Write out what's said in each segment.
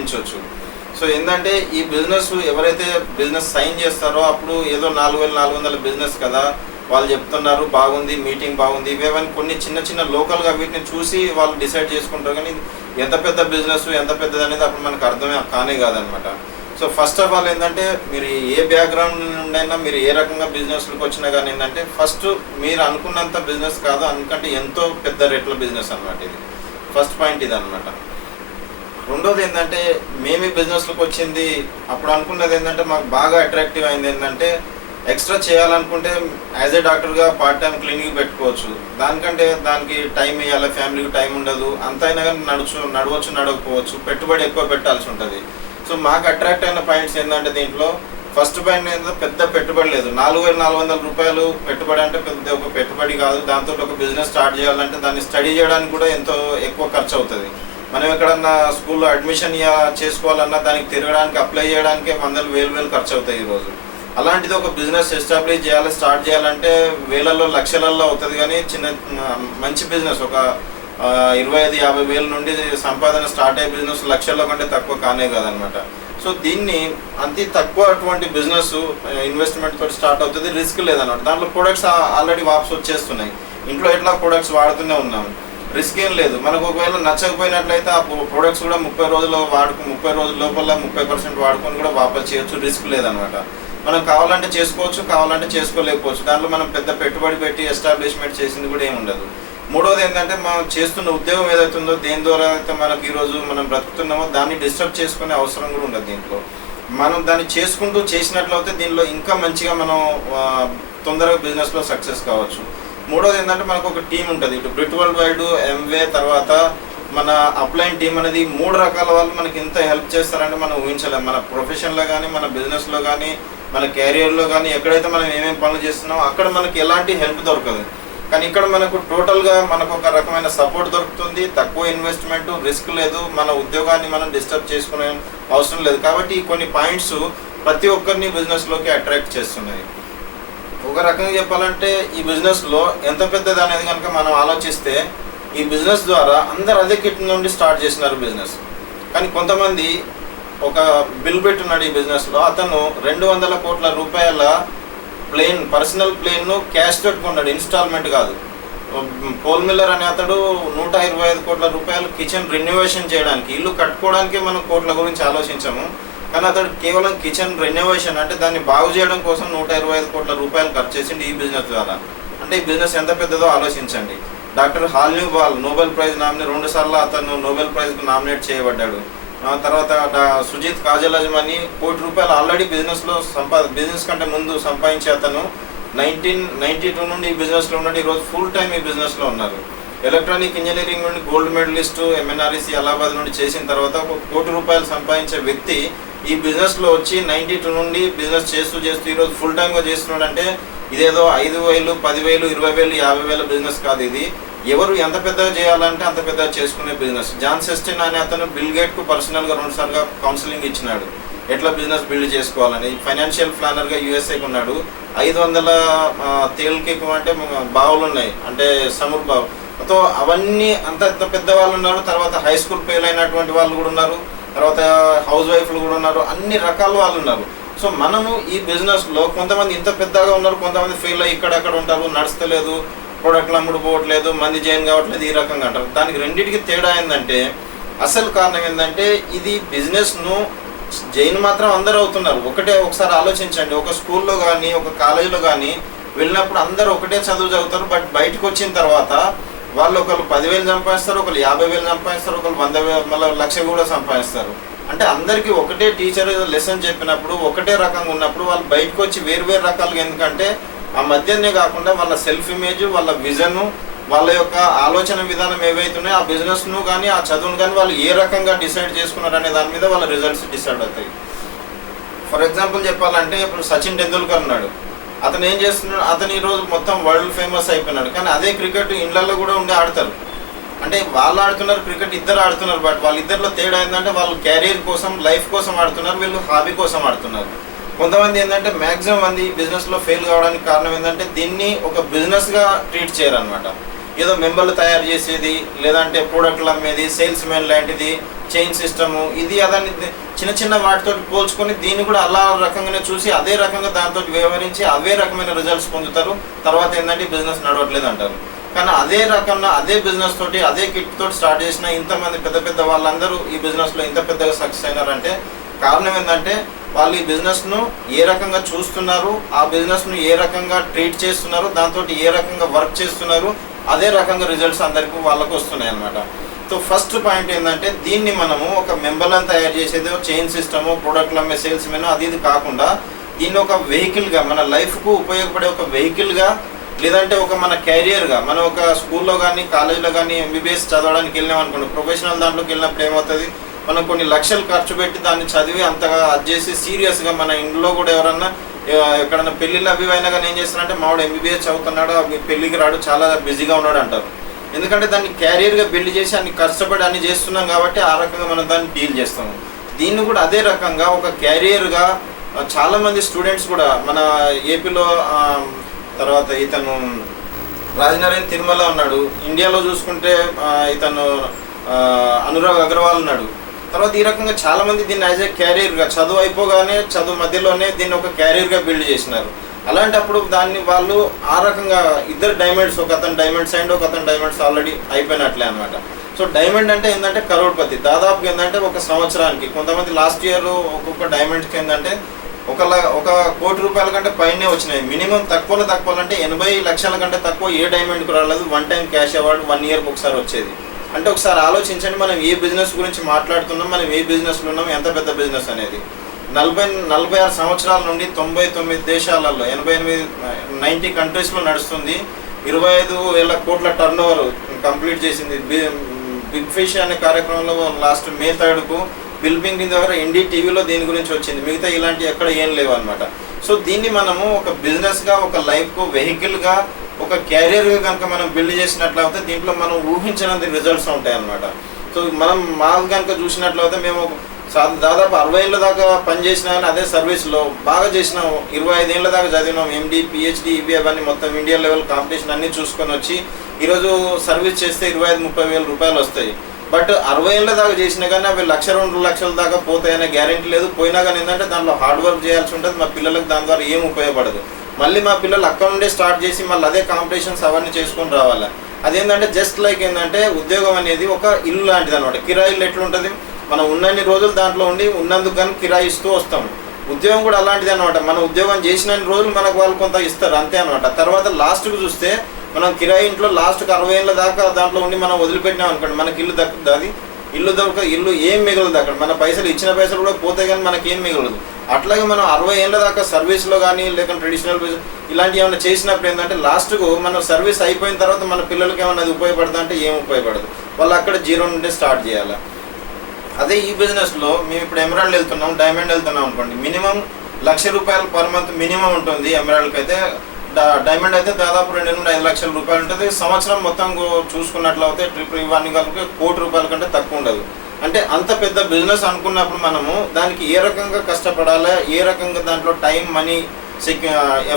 తెప్పించవచ్చు. So ఏంటంటే ఈ business ఎవరైతే బిజినెస్ సైన్ చేస్తారో అప్పుడు ఏదో 4400 బిజినెస్ కదా, వాళ్ళు చెప్తున్నారు బాగుంది, మీటింగ్ బాగుంది, ఇవేవన్నీ కొన్ని చిన్న చిన్న లోకల్గా వీటిని చూసి వాళ్ళు డిసైడ్ చేసుకుంటారు. కానీ ఎంత పెద్ద బిజినెస్ ఎంత పెద్దది అనేది అప్పుడు మనకు అర్థమే కానే కాదనమాట. సో ఫస్ట్ ఆఫ్ ఆల్ ఏంటంటే మీరు ఏ బ్యాక్గ్రౌండ్ నుండి అయినా మీరు ఏ రకంగా బిజినెస్లకు వచ్చినా కానీ ఏంటంటే ఫస్ట్ మీరు అనుకున్నంత బిజినెస్ కాదు, అందుకంటే ఎంతో పెద్ద రేట్ల బిజినెస్ అనమాట. ఇది ఫస్ట్ పాయింట్ ఇది అనమాట. రెండోది ఏంటంటే మేము ఈ బిజినెస్లోకి వచ్చింది అప్పుడు అనుకున్నది ఏంటంటే మాకు బాగా అట్రాక్టివ్ అయింది ఏంటంటే ఎక్స్ట్రా చేయాలనుకుంటే యాజ్ ఏ డాక్టర్గా పార్ట్ టైం క్లినిక్ పెట్టుకోవచ్చు. దానికంటే దానికి టైం ఇవ్వాలి, ఫ్యామిలీకి టైం ఉండదు, అంత అయినా కానీ నడవచ్చు నడవకపోవచ్చు, పెట్టుబడి ఎక్కువ పెట్టాల్సి ఉంటుంది. సో మాకు అట్రాక్ట్ అయిన పాయింట్స్ ఏంటంటే దీంట్లో ఫస్ట్ పాయింట్ ఏంటంటే పెద్ద పెట్టుబడి లేదు. 4400 రూపాయలు పెట్టుబడి అంటే పెద్ద ఒక పెట్టుబడి కాదు. దాంతో ఒక బిజినెస్ స్టార్ట్ చేయాలంటే దాన్ని స్టడీ చేయడానికి కూడా ఎంతో ఎక్కువ ఖర్చు అవుతుంది. మనం ఎక్కడన్నా స్కూల్లో అడ్మిషన్ చేసుకోవాలన్నా దానికి తిరగడానికి అప్లై చేయడానికి వందలు వేలు ఖర్చు అవుతాయి ఈరోజు. అలాంటిది ఒక బిజినెస్ ఎస్టాబ్లిష్ చేయాలి, స్టార్ట్ చేయాలంటే వేలల్లో లక్షలలో అవుతుంది. కానీ మంచి బిజినెస్ ఒక 25-50 వేల నుండి సంపాదన స్టార్ట్ అయ్యే బిజినెస్ లక్షల్లో కంటే తక్కువ కానే కాదనమాట. సో దీన్ని అతి తక్కువ అటువంటి బిజినెస్ ఇన్వెస్ట్మెంట్ తోటి స్టార్ట్ అవుతుంది, రిస్క్ లేదన్నమాట. దాంట్లో ప్రొడక్ట్స్ ఆల్రెడీ వాప్స్ వచ్చేస్తున్నాయి, ఇంట్లో ఎట్లా ప్రొడక్ట్స్ వాడుతూనే ఉన్నాము, రిస్క్ ఏం లేదు. మనకు ఒకవేళ నచ్చకపోయినట్లయితే ఆ ప్రొడక్ట్స్ కూడా 30 రోజుల లోపల 30% వాడుకొని కూడా వాపస్ చేయొచ్చు, రిస్క్ లేదనమాట. మనం కావాలంటే చేసుకోవచ్చు, కావాలంటే చేసుకోలేకపోవచ్చు. దాంట్లో మనం పెద్ద పెట్టుబడి పెట్టి ఎస్టాబ్లిష్మెంట్ చేసింది కూడా ఏమి ఉండదు. మూడోది ఏంటంటే మనం చేస్తున్న ఉద్యోగం ఏదైతుందో దేని ద్వారా అయితే మనకి ఈరోజు మనం బ్రతుకుతున్నామో దాన్ని డిస్టర్బ్ చేసుకునే అవసరం కూడా ఉండదు. దీంట్లో మనం దాన్ని చేసుకుంటూ చేసినట్లయితే దీనిలో ఇంకా మంచిగా మనం తొందరగా బిజినెస్లో సక్సెస్ కావచ్చు. మూడోది ఏంటంటే మనకు ఒక టీం ఉంటుంది. ఇటు బ్రిట్ వరల్డ్ వైడ్, ఎంవే, తర్వాత మన అప్లైన్ టీం అనేది 3 రకాల వాళ్ళు మనకి ఎంత హెల్ప్ చేస్తారంటే మనం ఊహించలేము. మన ప్రొఫెషన్లో కానీ, మన బిజినెస్లో కానీ, మన కెరియర్లో కానీ, ఎక్కడైతే మనం ఏమేమి పనులు చేస్తున్నామో అక్కడ మనకి ఎలాంటి హెల్ప్ దొరకదు. కానీ ఇక్కడ మనకు టోటల్గా మనకు ఒక రకమైన సపోర్ట్ దొరుకుతుంది, తక్కువ ఇన్వెస్ట్మెంట్, రిస్క్ లేదు, మన ఉద్యోగాన్ని మనం డిస్టర్బ్ చేసుకునే అవసరం లేదు. కాబట్టి కొన్ని పాయింట్స్ ప్రతి ఒక్కరిని బిజినెస్లోకి అట్రాక్ట్ చేస్తున్నాయి. ఒక రకంగా చెప్పాలంటే ఈ బిజినెస్లో ఎంత పెద్దది అనేది కనుక మనం ఆలోచిస్తే ఈ బిజినెస్ ద్వారా అందరు అదే కిట్ నుండి స్టార్ట్ చేసినారు బిజినెస్. కానీ కొంతమంది ఒక బిల్ పెట్టున్నాడు ఈ బిజినెస్లో, అతను 200 కోట్ల రూపాయల పర్సనల్ ప్లేన్ను క్యాష్ పెట్టుకున్నాడు, ఇన్స్టాల్మెంట్ కాదు. పోల్ మిల్లర్ అనే అతడు 125 కోట్ల రూపాయలు కిచెన్ రెన్యువేషన్ చేయడానికి, ఇల్లు కట్టుకోవడానికి మనం కోట్ల గురించి ఆలోచించాము. కానీ అతడు కేవలం కిచెన్ రెన్యువేషన్ అంటే దాన్ని బాగు చేయడం కోసం 125 కోట్ల రూపాయలు ఖర్చు చేసింది ఈ బిజినెస్ ద్వారా. అంటే ఈ బిజినెస్ ఎంత పెద్దదో ఆలోచించండి. డాక్టర్ హాల్న్యూబాల్ నోబెల్ ప్రైజ్ నామినీ 2 సార్లు అతను నోబెల్ ప్రైజ్కు నామినేట్ చేయబడ్డాడు. తర్వాత సుజిత్ కాజలజ్మని ₹1 కోటి ఆల్రెడీ బిజినెస్ కంటే ముందు సంపాదించి అతను 1992 నుండి ఈ బిజినెస్లో ఉన్నాడు. ఈరోజు ఫుల్ టైం ఈ బిజినెస్లో ఉన్నారు. ఎలక్ట్రానిక్ ఇంజనీరింగ్ నుండి గోల్డ్ మెడలిస్టు ఎంఎన్ఆర్ఈసి అలహాబాద్ నుండి చేసిన తర్వాత ₹1 కోటి సంపాదించే వ్యక్తి ఈ బిజినెస్లో వచ్చి 92 నుండి బిజినెస్ చేస్తూ ఈరోజు ఫుల్ టైమ్గా చేస్తున్నాడు. అంటే ఇదేదో 5,000, 10,000, 20,000, 50,000 బిజినెస్ కాదు. ఇది ఎవరు ఎంత పెద్దగా చేయాలంటే అంత పెద్దగా చేసుకునే బిజినెస్. జాన్ సెస్టిన్ అనే అతను బిల్ గేట్కు పర్సనల్గా 2 సార్లుగా కౌన్సిలింగ్ ఇచ్చినాడు ఎట్లా బిజినెస్ బిల్డ్ చేసుకోవాలని. ఫైనాన్షియల్ ప్లానర్గా యూఎస్ఏకి ఉన్నాడు. 500 తేలికి అంటే బావులు ఉన్నాయి, అంటే సముద్ర బావు. సో అవన్నీ అంత పెద్ద వాళ్ళు ఉన్నారు. తర్వాత హై స్కూల్ ఫెయిల్ అయినటువంటి వాళ్ళు కూడా ఉన్నారు. తర్వాత హౌస్ వైఫ్లు కూడా ఉన్నారు. అన్ని రకాల వాళ్ళు ఉన్నారు. సో మనము ఈ బిజినెస్లో కొంతమంది ఇంత పెద్దగా ఉన్నారు, కొంతమంది ఫెయిల్ అయ్యి ఇక్కడక్కడ ఉంటారు, నడుస్తలేదు, ప్రోడక్ట్లు అమ్ముడు పోవట్లేదు, మంది జాయిన్ కావట్లేదు, ఈ రకంగా అంటారు. దానికి రెండింటికి తేడా ఏంటంటే అసలు కారణం ఏంటంటే ఇది బిజినెస్ను జైన్ మాత్రం అందరూ అవుతున్నారు. ఒకసారి ఆలోచించండి, ఒక స్కూల్లో కానీ ఒక కాలేజీలో కానీ వెళ్ళినప్పుడు అందరూ ఒకటే చదువు చదువుతారు. బట్ బయటకు వచ్చిన తర్వాత వాళ్ళు ఒకరు 10,000 సంపాదిస్తారు, ఒకరు 50,000 సంపాదిస్తారు, ఒకరు 100,000 మళ్ళీ 1,00,000 కూడా సంపాదిస్తారు. అంటే అందరికీ ఒకటే టీచర్ లెసన్ చెప్పినప్పుడు ఒకటే రకంగా ఉన్నప్పుడు వాళ్ళు బయటకు వచ్చి వేరు రకాలుగా, ఎందుకంటే ఆ మధ్యనే కాకుండా వాళ్ళ సెల్ఫ్ ఇమేజ్, వాళ్ళ విజను, వాళ్ళ యొక్క ఆలోచన విధానం ఏవైతున్నాయో ఆ బిజినెస్ను కానీ ఆ చదువును కానీ వాళ్ళు ఏ రకంగా డిసైడ్ చేసుకున్నారు అనే దాని మీద వాళ్ళ రిజల్ట్స్ డిసైడ్ అవుతాయి. ఫర్ ఎగ్జాంపుల్ చెప్పాలంటే ఇప్పుడు సచిన్ టెండూల్కర్ ఉన్నాడు. అతను ఏం చేస్తున్నాడు, అతను ఈరోజు మొత్తం వరల్డ్ ఫేమస్ అయిపోయినాడు. కానీ అదే క్రికెట్ ఇండ్లలో కూడా ఉండి ఆడతారు. అంటే వాళ్ళు ఆడుతున్నారు, క్రికెట్ ఇద్దరు ఆడుతున్నారు. బట్ వాళ్ళిద్దరిలో తేడా ఏంటంటే వాళ్ళు క్యారియర్ కోసం, లైఫ్ కోసం ఆడుతున్నారు, వీళ్ళు హాబీ కోసం ఆడుతున్నారు. కొంతమంది ఏంటంటే మ్యాక్సిమం మంది బిజినెస్లో ఫెయిల్ కావడానికి కారణం ఏంటంటే దీన్ని ఒక బిజినెస్గా ట్రీట్ చేయరనమాట. ఏదో మెంబర్లు తయారు చేసేది, లేదంటే ప్రోడక్ట్లు అమ్మేది, సేల్స్ మ్యాన్ లాంటిది, చైన్ సిస్టము ఇది అదని చిన్న చిన్న వాటితో పోల్చుకొని దీన్ని కూడా అలా రకంగానే చూసి అదే రకంగా దాంతో వ్యవహరించి అవే రకమైన రిజల్ట్స్ పొందుతారు. తర్వాత ఏంటంటే బిజినెస్ నడవట్లేదు అంటారు. కానీ అదే రకంగా అదే బిజినెస్ తోటి అదే కిట్ తోటి స్టార్ట్ చేసిన ఇంతమంది పెద్ద పెద్ద వాళ్ళందరూ ఈ బిజినెస్లో ఇంత పెద్దగా సక్సెస్ అయినారంటే కారణం ఏంటంటే వాళ్ళు ఈ బిజినెస్ను ఏ రకంగా చూస్తున్నారు, ఆ బిజినెస్ను ఏ రకంగా ట్రీట్ చేస్తున్నారు, దాంతో ఏ రకంగా వర్క్ చేస్తున్నారు, అదే రకంగా రిజల్ట్స్ అందరికీ వాళ్ళకు వస్తున్నాయి అన్నమాట. సో ఫస్ట్ పాయింట్ ఏంటంటే దీన్ని మనము ఒక మెంబర్లను తయారు చేసేది చైన్ సిస్టము, ప్రొడక్ట్లు అమ్మే సేల్స్ మెన్ అది ఇది కాకుండా దీన్ని ఒక వెహికల్గా మన లైఫ్కు ఉపయోగపడే ఒక వెహికల్గా లేదంటే ఒక మన కెరియర్గా మనం ఒక స్కూల్లో కానీ కాలేజీలో కానీ ఎంబీబీఎస్ చదవడానికి వెళ్ళినాం అనుకోండి, ప్రొఫెషనల్ దాంట్లోకి వెళ్ళినప్పుడు ఏమవుతుంది మనం కొన్ని లక్షలు ఖర్చు పెట్టి దాన్ని చదివి అంతగా అది చేసి సీరియస్గా మన ఇంట్లో కూడా ఎవరన్నా ఎక్కడన్నా పెళ్ళిళ్ళు అవి అయినా కానీ ఏం చేస్తారంటే మావాడు ఎంబీబీఎస్ చదువుతున్నాడు పెళ్ళికి రాడు చాలా బిజీగా ఉన్నాడు అంటారు. ఎందుకంటే దాన్ని క్యారియర్గా బిల్డ్ చేసి అన్ని కష్టపడి అన్ని చేస్తున్నాం కాబట్టి ఆ రకంగా మనం దాన్ని డీల్ చేస్తాము. దీన్ని కూడా అదే రకంగా ఒక క్యారియర్గా చాలామంది స్టూడెంట్స్ కూడా మన ఏపీలో తర్వాత ఇతను రాజనారాయణ తిరుమల ఉన్నాడు, ఇండియాలో చూసుకుంటే ఇతను అనురాగ్ అగర్వాల్ ఉన్నాడు. తర్వాత ఈ రకంగా చాలామంది దీన్ని యాజ్ ఏ క్యారియర్గా చదువు అయిపోగానే చదువు మధ్యలోనే దీన్ని ఒక క్యారియర్గా బిల్డ్ చేసినారు. అలాంటప్పుడు దాన్ని వాళ్ళు ఆ రకంగా ఇద్దరు డైమండ్స్, ఒక అతను డైమండ్స్ అండ్ ఒక అతను డైమండ్స్ ఆల్రెడీ అయిపోయినట్లే అనమాట. సో డైమండ్ అంటే ఏంటంటే కరోడ్పతి, దాదాపు ఏంటంటే ఒక సంవత్సరానికి కొంతమంది లాస్ట్ ఇయర్ ఒక్కొక్క డైమండ్స్కి ఏంటంటే 1 కోటి రూపాయల కంటే పైనే వచ్చినాయి. మినిమం తక్కువ అంటే 80 లక్షల కంటే తక్కువ ఏ డైమండ్కి రాలేదు. 1 టైం క్యాష్ అవార్డు 1 ఇయర్కి ఒకసారి వచ్చేది. అంటే ఒకసారి ఆలోచించండి, మనం ఏ బిజినెస్ గురించి మాట్లాడుతున్నాం, మనం ఏ బిజినెస్లో ఉన్నాం, ఎంత పెద్ద బిజినెస్ అనేది. 46 సంవత్సరాల నుండి 99 దేశాలలో 90 కంట్రీస్లో నడుస్తుంది. 25,000 కోట్ల టర్న్ ఓవర్ కంప్లీట్ చేసింది. బిగ్ ఫిష్ అనే కార్యక్రమంలో లాస్ట్ మే 3కు బిల్ పింకిన్ దగ్గర ఎన్డీటీవీలో దీని గురించి వచ్చింది. మిగతా ఇలాంటి ఎక్కడ ఏం లేవు అనమాట. సో దీన్ని మనము ఒక బిజినెస్గా, ఒక లైఫ్కు వెహికల్గా, ఒక క్యారియర్గా కనుక మనం బిల్డ్ చేసినట్లయితే దీంట్లో మనం ఊహించినంత రిజల్ట్స్ ఉంటాయి అన్నమాట. సో మనం మాకు కనుక చూసినట్లయితే మేము దాదాపు 60 ఏళ్ళ దాకా పనిచేసినా కానీ అదే సర్వీస్లో బాగా చేసినాం. 25 ఏళ్ళ దాకా చదివినాం. ఎండి, పిహెచ్డి, ఇవి అవన్నీ మొత్తం ఇండియా లెవెల్ కాంపిటీషన్ అన్నీ చూసుకొని వచ్చి ఈరోజు సర్వీస్ చేస్తే 25-30 వేల రూపాయలు వస్తాయి. బట్ 60 ఏళ్ళ దాకా చేసినా కానీ అవి 1-2 లక్షల దాకా పోతాయనే గ్యారెంటీ లేదు. పోయినా కానీ ఏంటంటే దాంట్లో హార్డ్ వర్క్ చేయాల్సి ఉంటుంది. మా పిల్లలకు దాని ద్వారా ఏం ఉపయోగపడదు. మళ్ళీ మా పిల్లలు అక్కడ నుండే స్టార్ట్ చేసి మళ్ళీ అదే కాంపిటీషన్స్ అవన్నీ చేసుకొని రావాలి. అదేంటంటే జస్ట్ లైక్ ఏంటంటే ఉద్యోగం అనేది ఒక ఇల్లు లాంటిది అనమాట. కిరాయిలు ఎట్లుంటుంది, మనం ఉన్నన్ని రోజులు దాంట్లో ఉండి ఉన్నందుకు కానీ కిరాయి ఇస్తూ వస్తాము. ఉద్యోగం కూడా అలాంటిది అనమాట. మనం ఉద్యోగం చేసినన్ని రోజులు మనకు వాళ్ళు కొంత ఇస్తారు అంతే అనమాట. తర్వాత లాస్ట్కు చూస్తే మనం కిరాయి ఇంట్లో లాస్ట్కి 60 ఏళ్ళ దాకా దాంట్లో ఉండి మనం వదిలిపెట్టినాం అనుకోండి, మనకి ఇల్లు దక్కుతుంది. అది ఇల్లు ఏం మిగలదు అక్కడ. మన పైసలు ఇచ్చిన పైసలు కూడా పోతే కానీ మనకి ఏం మిగలదు. అట్లాగే మనం 60 ఏళ్ళ దాకా సర్వీస్లో కానీ లేకపోతే ట్రెడిషనల్ బిజినెస్ ఇలాంటివి ఏమైనా చేసినప్పుడు ఏంటంటే లాస్ట్కు మన సర్వీస్ అయిపోయిన తర్వాత మన పిల్లలకి ఏమైనా అది ఉపయోగపడుతుంది అంటే ఏం ఉపయోగపడదు. వాళ్ళు అక్కడ 0 నుండి స్టార్ట్ చేయాలి. అదే ఈ బిజినెస్లో మేము ఇప్పుడు ఎమరాల్డ్ వెళ్తున్నాం, డైమండ్ వెళ్తున్నాం అనుకోండి, మినిమం ₹1,00,000 పర్ మంత్ మినిమం ఉంటుంది. ఎమరాల్డ్కి అయితే, డైమండ్ అయితే దాదాపు 2 నుండి 5 లక్షల రూపాయలు ఉంటుంది. సంవత్సరం మొత్తం చూసుకున్నట్లయితే ట్రిపుల్ ఇవన్నీ కలిపి ₹1,00,00,000 కంటే తక్కువ ఉండదు. అంటే అంత పెద్ద బిజినెస్ అనుకున్నప్పుడు మనము దానికి ఏ రకంగా కష్టపడాలి, ఏ రకంగా దాంట్లో టైం, మనీ,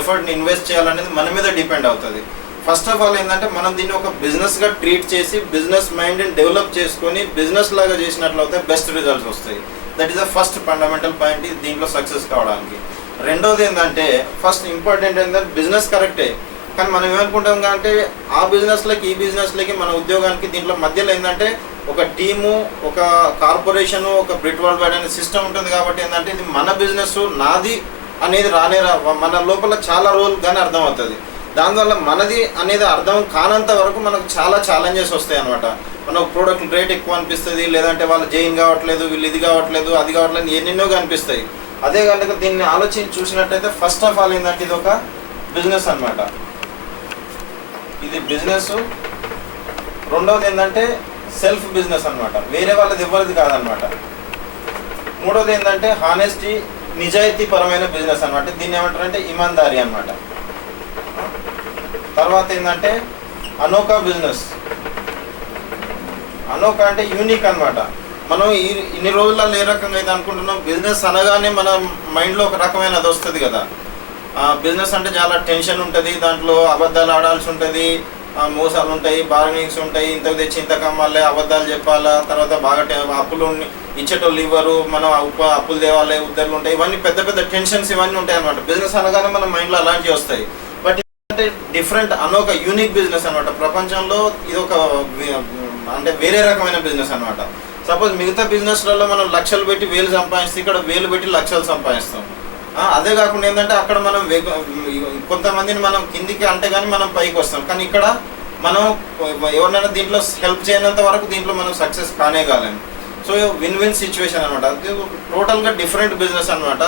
ఎఫర్ట్ని ఇన్వెస్ట్ చేయాలనేది మన మీద డిపెండ్ అవుతుంది. ఫస్ట్ ఆఫ్ ఆల్ ఏంటంటే మనం దీన్ని ఒక బిజినెస్గా ట్రీట్ చేసి బిజినెస్ మైండ్ని డెవలప్ చేసుకొని బిజినెస్ లాగా చేసినట్లయితే బెస్ట్ రిజల్ట్స్ వస్తాయి. That is the first fundamental point దీంట్లో సక్సెస్ కావడానికి. రెండోది ఏంటంటే ఫస్ట్ ఇంపార్టెంట్ ఏంటంటే బిజినెస్ కరెక్టే, కానీ మనం ఏమనుకుంటాం అంటే ఆ బిజినెస్లకి ఈ బిజినెస్లకి మన ఉద్యోగానికి దీంట్లో మధ్యలో ఏంటంటే ఒక టీము, ఒక కార్పొరేషను, ఒక బ్రిట్ వరల్డ్ వైడ్ అనే సిస్టమ్ ఉంటుంది. కాబట్టి ఏంటంటే ఇది మన బిజినెస్ నాది అనేది మన లోపల చాలా రోజులు కానీ అర్థమవుతుంది. దానివల్ల మనది అనేది అర్థం కానంత వరకు మనకు చాలా ఛాలెంజెస్ వస్తాయి అనమాట. మనకు ప్రోడక్ట్ రేట్ ఎక్కువ అనిపిస్తుంది, లేదంటే వాళ్ళు జైన్ కావట్లేదు, వీళ్ళు ఇది కావట్లేదు, అది కావట్లేదు, ఎన్నెన్నో కనిపిస్తాయి. అదే కనుక దీన్ని ఆలోచించి చూసినట్టయితే ఫస్ట్ ఆఫ్ ఆల్ ఏంటంటే ఇది ఒక బిజినెస్ అనమాట. ఇది బిజినెస్. రెండవది ఏంటంటే సెల్ఫ్ బిజినెస్ అనమాట, వేరే వాళ్ళది ఎవరిది కాదనమాట. మూడవది ఏంటంటే హానెస్టీ, నిజాయితీ పరమైన బిజినెస్ అనమాట. దీన్ని ఏమంటారంటే ఇమాన్దారీ అనమాట. తర్వాత ఏంటంటే అనోకా బిజినెస్. అనోకా అంటే యూనిక్ అనమాట. మనం ఇన్ని రోజులలో ఏ రకంగా అయితే అనుకుంటున్నాం, బిజినెస్ అనగానే మన మైండ్లో ఒక రకమైనది వస్తుంది కదా. బిజినెస్ అంటే చాలా టెన్షన్ ఉంటుంది, దాంట్లో అబద్ధాలు ఆడాల్సి ఉంటుంది, మోసాలు ఉంటాయి, బార్గెనింగ్స్ ఉంటాయి, ఇంతకు తెచ్చి ఇంతకు అమ్మాలి, అబద్ధాలు చెప్పాలా, తర్వాత బాగా అప్పులు ఇచ్చేటోళ్ళు ఇవ్వరు, మనం అప్పులు తేవాలి, ఉద్దరులు ఉంటాయి, ఇవన్నీ పెద్ద పెద్ద టెన్షన్స్ ఇవన్నీ ఉంటాయి అనమాట. బిజినెస్ అనగానే మన మైండ్లో అలాంటివి వస్తాయి. బట్ అంటే డిఫరెంట్ ఒక యూనిక్ బిజినెస్ అనమాట. ప్రపంచంలో ఇది ఒక అంటే వేరే రకమైన బిజినెస్ అనమాట. సపోజ్ మిగతా బిజినెస్లలో మనం లక్షలు పెట్టి వేలు సంపాదిస్తే ఇక్కడ వేలు పెట్టి లక్షలు సంపాదిస్తాం. అదే కాకుండా ఏంటంటే అక్కడ మనం కొంతమందిని మనం కిందికి అంటే కానీ మనం పైకి వస్తాం, కానీ ఇక్కడ మనం ఎవరినైనా దీంట్లో హెల్ప్ చేయనంత వరకు దీంట్లో మనం సక్సెస్ కానే కాలేము. సో విన్ విన్ సిచ్యువేషన్ అనమాట. టోటల్గా డిఫరెంట్ బిజినెస్ అనమాట.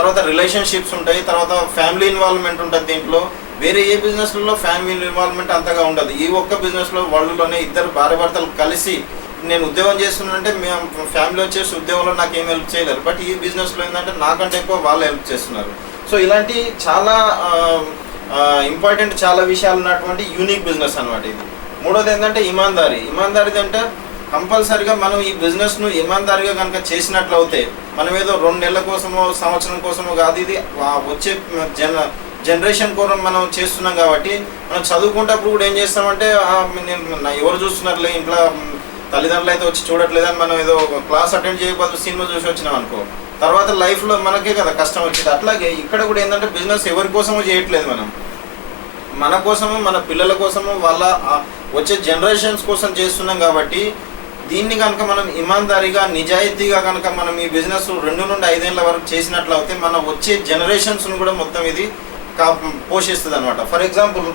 తర్వాత రిలేషన్షిప్స్ ఉంటాయి, తర్వాత ఫ్యామిలీ ఇన్వాల్వ్మెంట్ ఉంటుంది దీంట్లో. వేరే ఏ బిజినెస్లలో ఫ్యామిలీ ఇన్వాల్వ్మెంట్ అంతగా ఉండదు. ఈ ఒక్క బిజినెస్లో వరల్డ్లోనే ఇద్దరు భార్య భర్తలు కలిసి నేను ఉద్యోగం చేస్తున్నానంటే మేము ఫ్యామిలీ వచ్చేసి ఉద్యోగంలో నాకు ఏం హెల్ప్ చేయలేరు, బట్ ఈ బిజినెస్లో ఏంటంటే నాకంటే ఎక్కువ వాళ్ళు హెల్ప్ చేస్తున్నారు. సో ఇలాంటి చాలా ఇంపార్టెంట్ చాలా విషయాలు ఉన్నటువంటి యూనిక్ బిజినెస్ అనమాట ఇది. మూడోది ఏంటంటే ఇమాందారీ అంటే కంపల్సరిగా మనం ఈ బిజినెస్ను ఇమాందారీగా కనుక చేసినట్లు అవుతే మనం ఏదో 2 నెలల కోసమో సంవత్సరం కోసమో కాదు, ఇది వచ్చే జనరేషన్ కోసం మనం చేస్తున్నాం. కాబట్టి మనం చదువుకుంటప్పుడు కూడా ఏం చేస్తామంటే ఎవరు చూస్తున్నారులే, ఇంట్లో తల్లిదండ్రులు అయితే వచ్చి చూడట్లేదని మనం ఏదో క్లాస్ అటెండ్ చేయకపోతే సినిమా చూసి వచ్చినాం అనుకో, తర్వాత లైఫ్లో మనకే కదా కష్టం వచ్చేది. అట్లాగే ఇక్కడ కూడా ఏంటంటే బిజినెస్ ఎవరి కోసమో చేయట్లేదు, మనం మన కోసము, మన పిల్లల కోసము, వాళ్ళ వచ్చే జనరేషన్స్ కోసం చేస్తున్నాం. కాబట్టి దీన్ని కనుక మనం ఇమాందారీగా నిజాయితీగా కనుక మనం ఈ బిజినెస్ 2 నుండి 5 ఏళ్ళ వరకు చేసినట్లయితే మన వచ్చే జనరేషన్స్ను కూడా మొత్తం ఇది పోషిస్తుంది అనమాట. ఫర్ ఎగ్జాంపుల్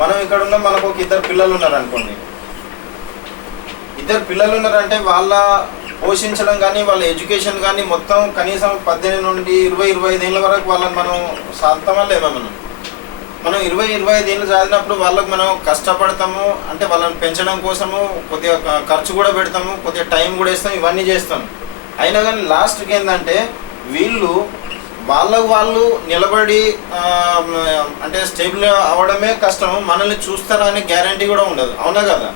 మనం ఇక్కడ ఉన్న మనకు ఒక 2 పిల్లలు ఉన్నారు అనుకోండి. 2 పిల్లలు ఉన్నారంటే వాళ్ళ పోషించడం కానీ వాళ్ళ ఎడ్యుకేషన్ కానీ మొత్తం కనీసం 18 నుండి 20-25 ఏళ్ళ వరకు వాళ్ళని మనం సాధమా లేమా? మనం 20-25 ఏళ్ళు చదివినప్పుడు వాళ్ళకి మనం కష్టపడతాము, అంటే వాళ్ళని పెంచడం కోసము కొద్దిగా ఖర్చు కూడా పెడతాము, కొద్దిగా టైం కూడా ఇస్తాం, ఇవన్నీ చేస్తాం. అయినా కానీ లాస్ట్కి ఏంటంటే వీళ్ళు వాళ్ళు నిలబడి అంటే స్టేబుల్ అవ్వడమే కష్టము, మనల్ని చూస్తారా అనే గ్యారంటీ కూడా ఉండదు. అవునా కదా?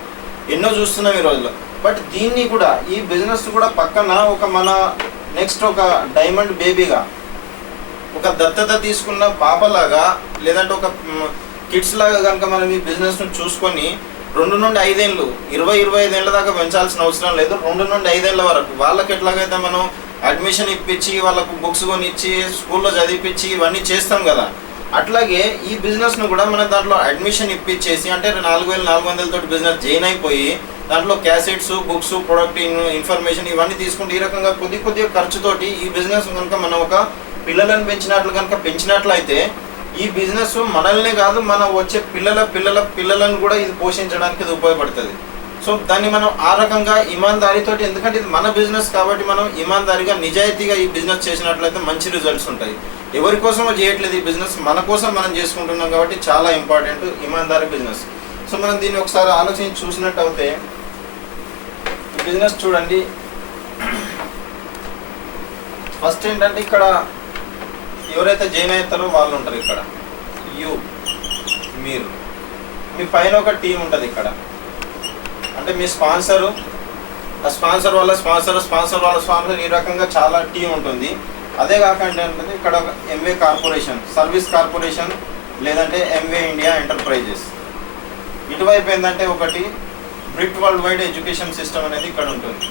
ఎన్నో చూస్తున్నాం ఈ రోజుల్లో. బట్ దీన్ని కూడా ఈ బిజినెస్ కూడా పక్కన ఒక మన నెక్స్ట్ ఒక డైమండ్ బేబీగా, ఒక దత్తత తీసుకున్న పాపలాగా, లేదంటే ఒక కిడ్స్ లాగా కనుక మనం ఈ బిజినెస్ను చూసుకొని 2 నుండి 5 ఏళ్ళు 20-25 ఏళ్ళ దాకా పెంచాల్సిన అవసరం లేదు. 2 నుండి 5 ఏళ్ళ వరకు వాళ్ళకి ఎట్లాగైతే మనం అడ్మిషన్ ఇప్పించి వాళ్ళకు బుక్స్ కొనిచ్చి స్కూల్లో చదివిపించి ఇవన్నీ చేస్తాం కదా, అట్లాగే ఈ బిజినెస్ను కూడా మనం దాంట్లో అడ్మిషన్ ఇప్పించేసి అంటే 4,400 తోటి బిజినెస్ జాయిన్ అయిపోయి దాంట్లో క్యాసెట్స్, బుక్స్, ప్రొడక్ట్ ఇన్ఫర్మేషన్ ఇవన్నీ తీసుకుంటే ఈ రకంగా కొద్దిగా ఖర్చుతోటి ఈ బిజినెస్ కనుక మనం ఒక పిల్లలను పెంచినట్లయితే ఈ బిజినెస్ మనల్నే కాదు మన వచ్చే పిల్లలను కూడా ఇది పోషించడానికి ఇది ఉపయోగపడుతుంది. సో దాన్ని మనం ఆ రకంగా ఇమాందారీతో, ఎందుకంటే ఇది మన బిజినెస్ కాబట్టి మనం ఇమాందారీగా నిజాయితీగా ఈ బిజినెస్ చేసినట్లయితే మంచి రిజల్ట్స్ ఉంటాయి. ఎవరి కోసమో చేయట్లేదు ఈ బిజినెస్, మన కోసం మనం చేసుకుంటున్నాం కాబట్టి చాలా ఇంపార్టెంట్ ఇమాందారీ బిజినెస్. సో మనం దీన్ని ఒకసారి ఆలోచించి చూసినట్టు అయితే ఈ బిజినెస్ చూడండి. ఫస్ట్ ఏంటంటే ఇక్కడ ఎవరైతే జాయిన్ అవుతారో వాళ్ళు ఉంటారు. ఇక్కడ మీరు మీ పైన ఒక టీం ఉంటుంది. ఇక్కడ అంటే మీ స్పాన్సరు, ఆ స్పాన్సర్ వాళ్ళ స్పాన్సర్ ఈ రకంగా చాలా టీం ఉంటుంది. అదే కాకుండా ఏంటంటే ఇక్కడ ఒక ఎంవే కార్పొరేషన్, సర్వీస్ కార్పొరేషన్, లేదంటే ఎంవే ఇండియా ఎంటర్ప్రైజెస్. ఇటువైపు ఏంటంటే ఒకటి బ్రిట్ వరల్డ్ వైడ్ ఎడ్యుకేషన్ సిస్టమ్ అనేది ఇక్కడ ఉంటుంది.